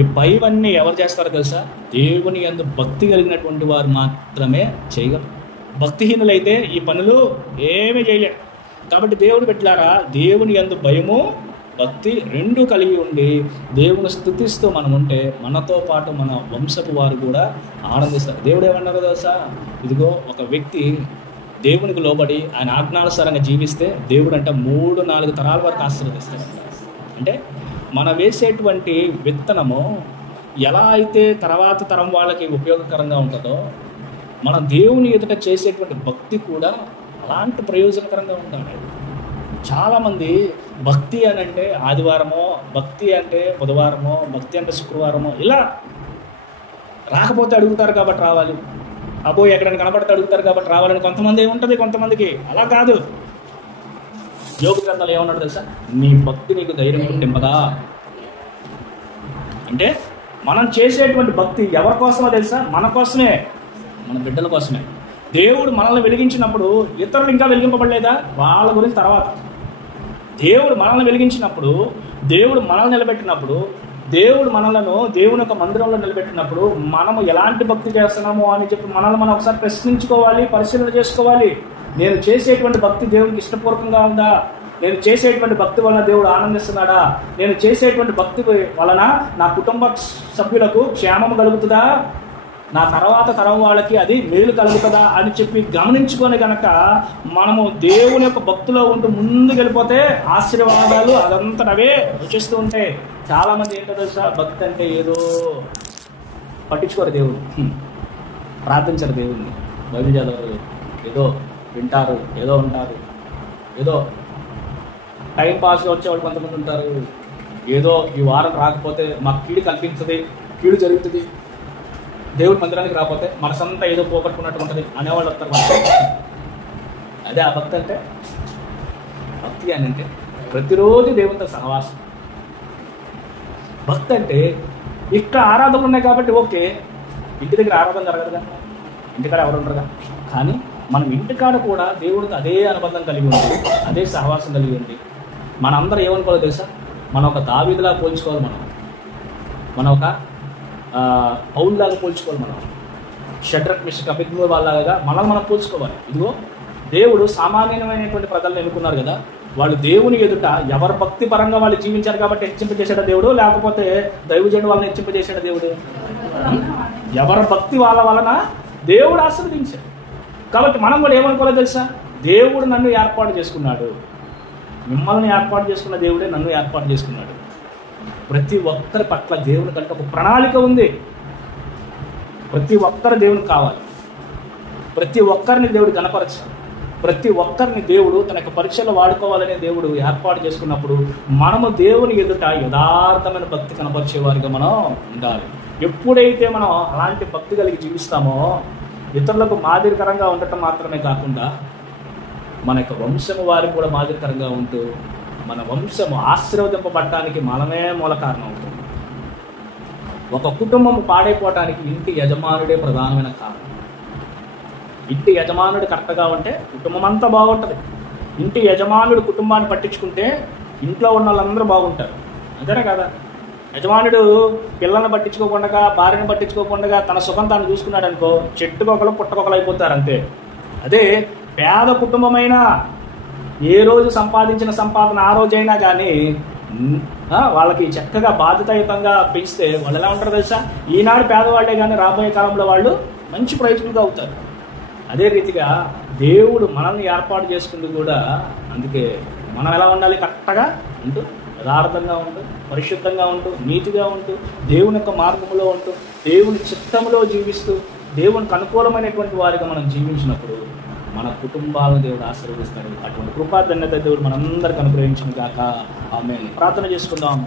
ఈ పైవన్నీ ఎవరు చేస్తారో తెలుసా? దేవుని యందు భక్తి కలిగినటువంటి వారు మాత్రమే చేయగలరు. భక్తిహీనులైతే ఈ పనులు ఏమీ చేయలేరు. కాబట్టి దేవుడు పెట్టారా, దేవుని యందు భయము భక్తి రెండూ కలిగి ఉండి దేవుని స్తుతిస్తూ మనం ఉంటే మనతో పాటు మన వంశపు వారు కూడా ఆనందిస్తారు. దేవుడు ఏమన్నారు తెలుసా? ఇదిగో ఒక వ్యక్తి దేవునికి లోబడి ఆయన ఆజ్ఞానుసారంగా జీవిస్తే దేవుడు అంటే 3-4 తరాల వరకు ఆశీర్వదిస్తాడు. అంటే మనం వేసేటువంటి విత్తనము ఎలా అయితే తర్వాత తరం వాళ్ళకి ఉపయోగకరంగా ఉంటుందో, మనం దేవుని ఎదుట చేసేటువంటి భక్తి కూడా అలాంటి ప్రయోజనకరంగా ఉంటాడు. చాలామంది భక్తి అని అంటే ఆదివారమో, భక్తి అంటే బుధవారమో, భక్తి అంటే శుక్రవారమో ఇలా రాకపోతే అడుగుతారు కాబట్టి రావాలి, అబ్బో ఎక్కడైనా కనపడితే అడుగుతారు కాబట్టి రావాలని కొంతమంది ఉంటుంది. కొంతమందికి అలా కాదు. యోగ గ్రంథాలు ఏమన్నాడు తెలుసా? నీ భక్తి నీకు ధైర్యం పుట్టింపదా. అంటే మనం చేసేటువంటి భక్తి ఎవరి కోసమో తెలుసా? మన కోసమే, మన బిడ్డల కోసమే. దేవుడు మనల్ని వెలిగించినప్పుడు ఇతరులు ఇంకా వెలిగింపబడలేదా? వాళ్ళ గురించి తర్వాత. దేవుడు మనల్ని వెలిగించినప్పుడు, దేవుడు మనల్ని నిలబెట్టినప్పుడు, దేవుడు మనలను దేవుని యొక్క మందిరంలో నిలబెట్టినప్పుడు మనము ఎలాంటి భక్తి చేస్తున్నామో అని చెప్పి మనల్ని మనం ఒకసారి ప్రశ్నించుకోవాలి, పరిశీలన చేసుకోవాలి. నేను చేసేటువంటి భక్తి దేవునికి ఇష్టపూర్వకంగా ఉందా? నేను చేసేటువంటి భక్తి వలన దేవుడు ఆనందిస్తున్నాడా? నేను చేసేటువంటి భక్తి వలన నా కుటుంబ సభ్యులకు క్షేమం కలుగుతుందా? నా తర్వాత తరం వాళ్ళకి అది మేలు కలుగుతుందా అని చెప్పి గమనించుకొని కనుక మనము దేవుని యొక్క భక్తిలో ఉంటూ ముందుకు వెళ్ళిపోతే ఆశీర్వాదాలు అదంతా అవే రుచిస్తూ ఉంటాయి. చాలామంది ఏంటో తెలుసా? భక్తి అంటే ఏదో పట్టించుకోరు, దేవుడు ప్రార్థించరు, దేవుడిని బైబిల్ చదవరు, ఏదో వింటారు, ఏదో ఉంటారు, ఏదో టైం పాస్గా వచ్చేవాళ్ళు కొంతమంది ఉంటారు. ఏదో ఈ వారం రాకపోతే మాకు కీడు కల్పించదు, కీడు జరుగుతుంది, దేవుడి మందిరానికి రాకపోతే మనసంతా ఏదో పోగొట్టుకున్నట్టు ఉంటుంది అనేవాళ్ళు వస్తారు. అదే ఆ భక్తి అంటే. భక్తి అని అంటే ప్రతిరోజు దేవునితో సహవాసం. భక్తి అంటే ఇక్కడ ఆరాధనలు ఉన్నాయి కాబట్టి ఓకే, ఇంటి దగ్గర ఆరాధన జరగదుగా, ఇంటికాడ ఎవరు ఉండరుగా. కానీ మనం ఇంటికాడ కూడా దేవుడితో అదే అనుబంధం కలిగి ఉంది, అదే సహవాసం కలిగి ఉంది. మనందరూ ఏమనుకోవాలో తెలుసా? మనం ఒక దావీదులా పోల్చుకోవాలి, మనం ఒక పౌల్లాగా పోల్చుకోవాలి, మనం షడ్రక్ మిషక్ అబేద్నెగో వాళ్ళలాగా మనల్ని మనం పోల్చుకోవాలి. ఇదిగో దేవుడు సామాన్యమైనటువంటి ప్రజలను ఎన్నుకున్నారు కదా, వాళ్ళు దేవుని ఎదుట ఎవరు భక్తి పరంగా వాళ్ళు జీవించారు కాబట్టి హెచ్చింపజేసాడు దేవుడు, లేకపోతే దైవజనుడు వాళ్ళని హెచ్చింపజేసాడు దేవుడు? ఎవరి భక్తి వాళ్ళ వలన దేవుడు ఆశీర్వదించాడు. కాబట్టి మనం కూడా ఏమనుకోవాలో తెలుసా, దేవుడు నన్ను ఏర్పాటు చేసుకున్నాడు. మిమ్మల్ని ఏర్పాటు చేసుకున్న దేవుడే నన్ను ఏర్పాటు చేసుకున్నాడు. ప్రతి ఒక్కరి పట్ల దేవుని కంటే ఒక ప్రణాళిక ఉంది. ప్రతి ఒక్కరు దేవునికి కావాలి. ప్రతి ఒక్కరిని దేవుడు కనపరచాలి. ప్రతి ఒక్కరిని దేవుడు తన యొక్క పరీక్షలో వాడుకోవాలనే దేవుడు ఏర్పాటు చేసుకున్నప్పుడు మనము దేవుని ఎదుట యథార్థమైన భక్తి కనపరిచే వారిగా మనం ఉండాలి. ఎప్పుడైతే మనం అలాంటి భక్తి కలిగి జీవిస్తామో ఇతరులకు మాదిరికరంగా ఉండటం మాత్రమే కాకుండా మన యొక్క వంశము వారికి కూడా మాదిరికరంగా ఉంటూ మన వంశము ఆశీర్వదింపబడటానికి మనమే మూల కారణం అవుతుంది. ఒక కుటుంబం పాడైపోవటానికి ఇంటి యజమానుడే ప్రధానమైన కారణం. ఇంటి యజమానుడు కరెక్ట్గా ఉంటే కుటుంబం అంతా బాగుంటుంది. ఇంటి యజమానుడు కుటుంబాన్ని పట్టించుకుంటే ఇంట్లో ఉన్న వాళ్ళందరూ బాగుంటారు. అంతేనా కదా? యజమానుడు పిల్లల్ని పట్టించుకోకుండా, భార్యను పట్టించుకోకుండా తన సుఖం తాను చూసుకున్నాడు అనుకో, చెట్టుకొకలు పుట్టకొకలు అయిపోతారు అంతే. అదే పేద కుటుంబమైనా ఏ రోజు సంపాదించిన సంపాదన ఆ రోజైనా కానీ వాళ్ళకి చక్కగా బాధ్యతాయుతంగా పెంచితే వాళ్ళు ఎలా ఉంటారు తెలుసా? ఈనాడు పేదవాళ్లే కానీ రాబోయే కాలంలో వాళ్ళు మంచి ప్రయోజకులుగా అవుతారు. అదే రీతిగా దేవుడు మనల్ని ఏర్పాటు చేసుకుంది కూడా అందుకే మనం ఎలా ఉండాలి? కరెక్ట్గా ఉంటూ, యథార్థంగా ఉంటూ, పరిశుద్ధంగా ఉంటూ, నీతిగా ఉంటూ, దేవుని యొక్క మార్గంలో ఉంటూ, దేవుని చిత్తంలో జీవిస్తూ, దేవునికి అనుకూలమైనటువంటి వారిగా మనం జీవించినప్పుడు మన కుటుంబాలను దేవుడు ఆశీర్వదిస్తాడు. అటువంటి కృపాధన్యత దేవుడు మనందరికీ అనుగ్రహించును గాక. ఆమేన్. ప్రార్థన చేసుకుందాం.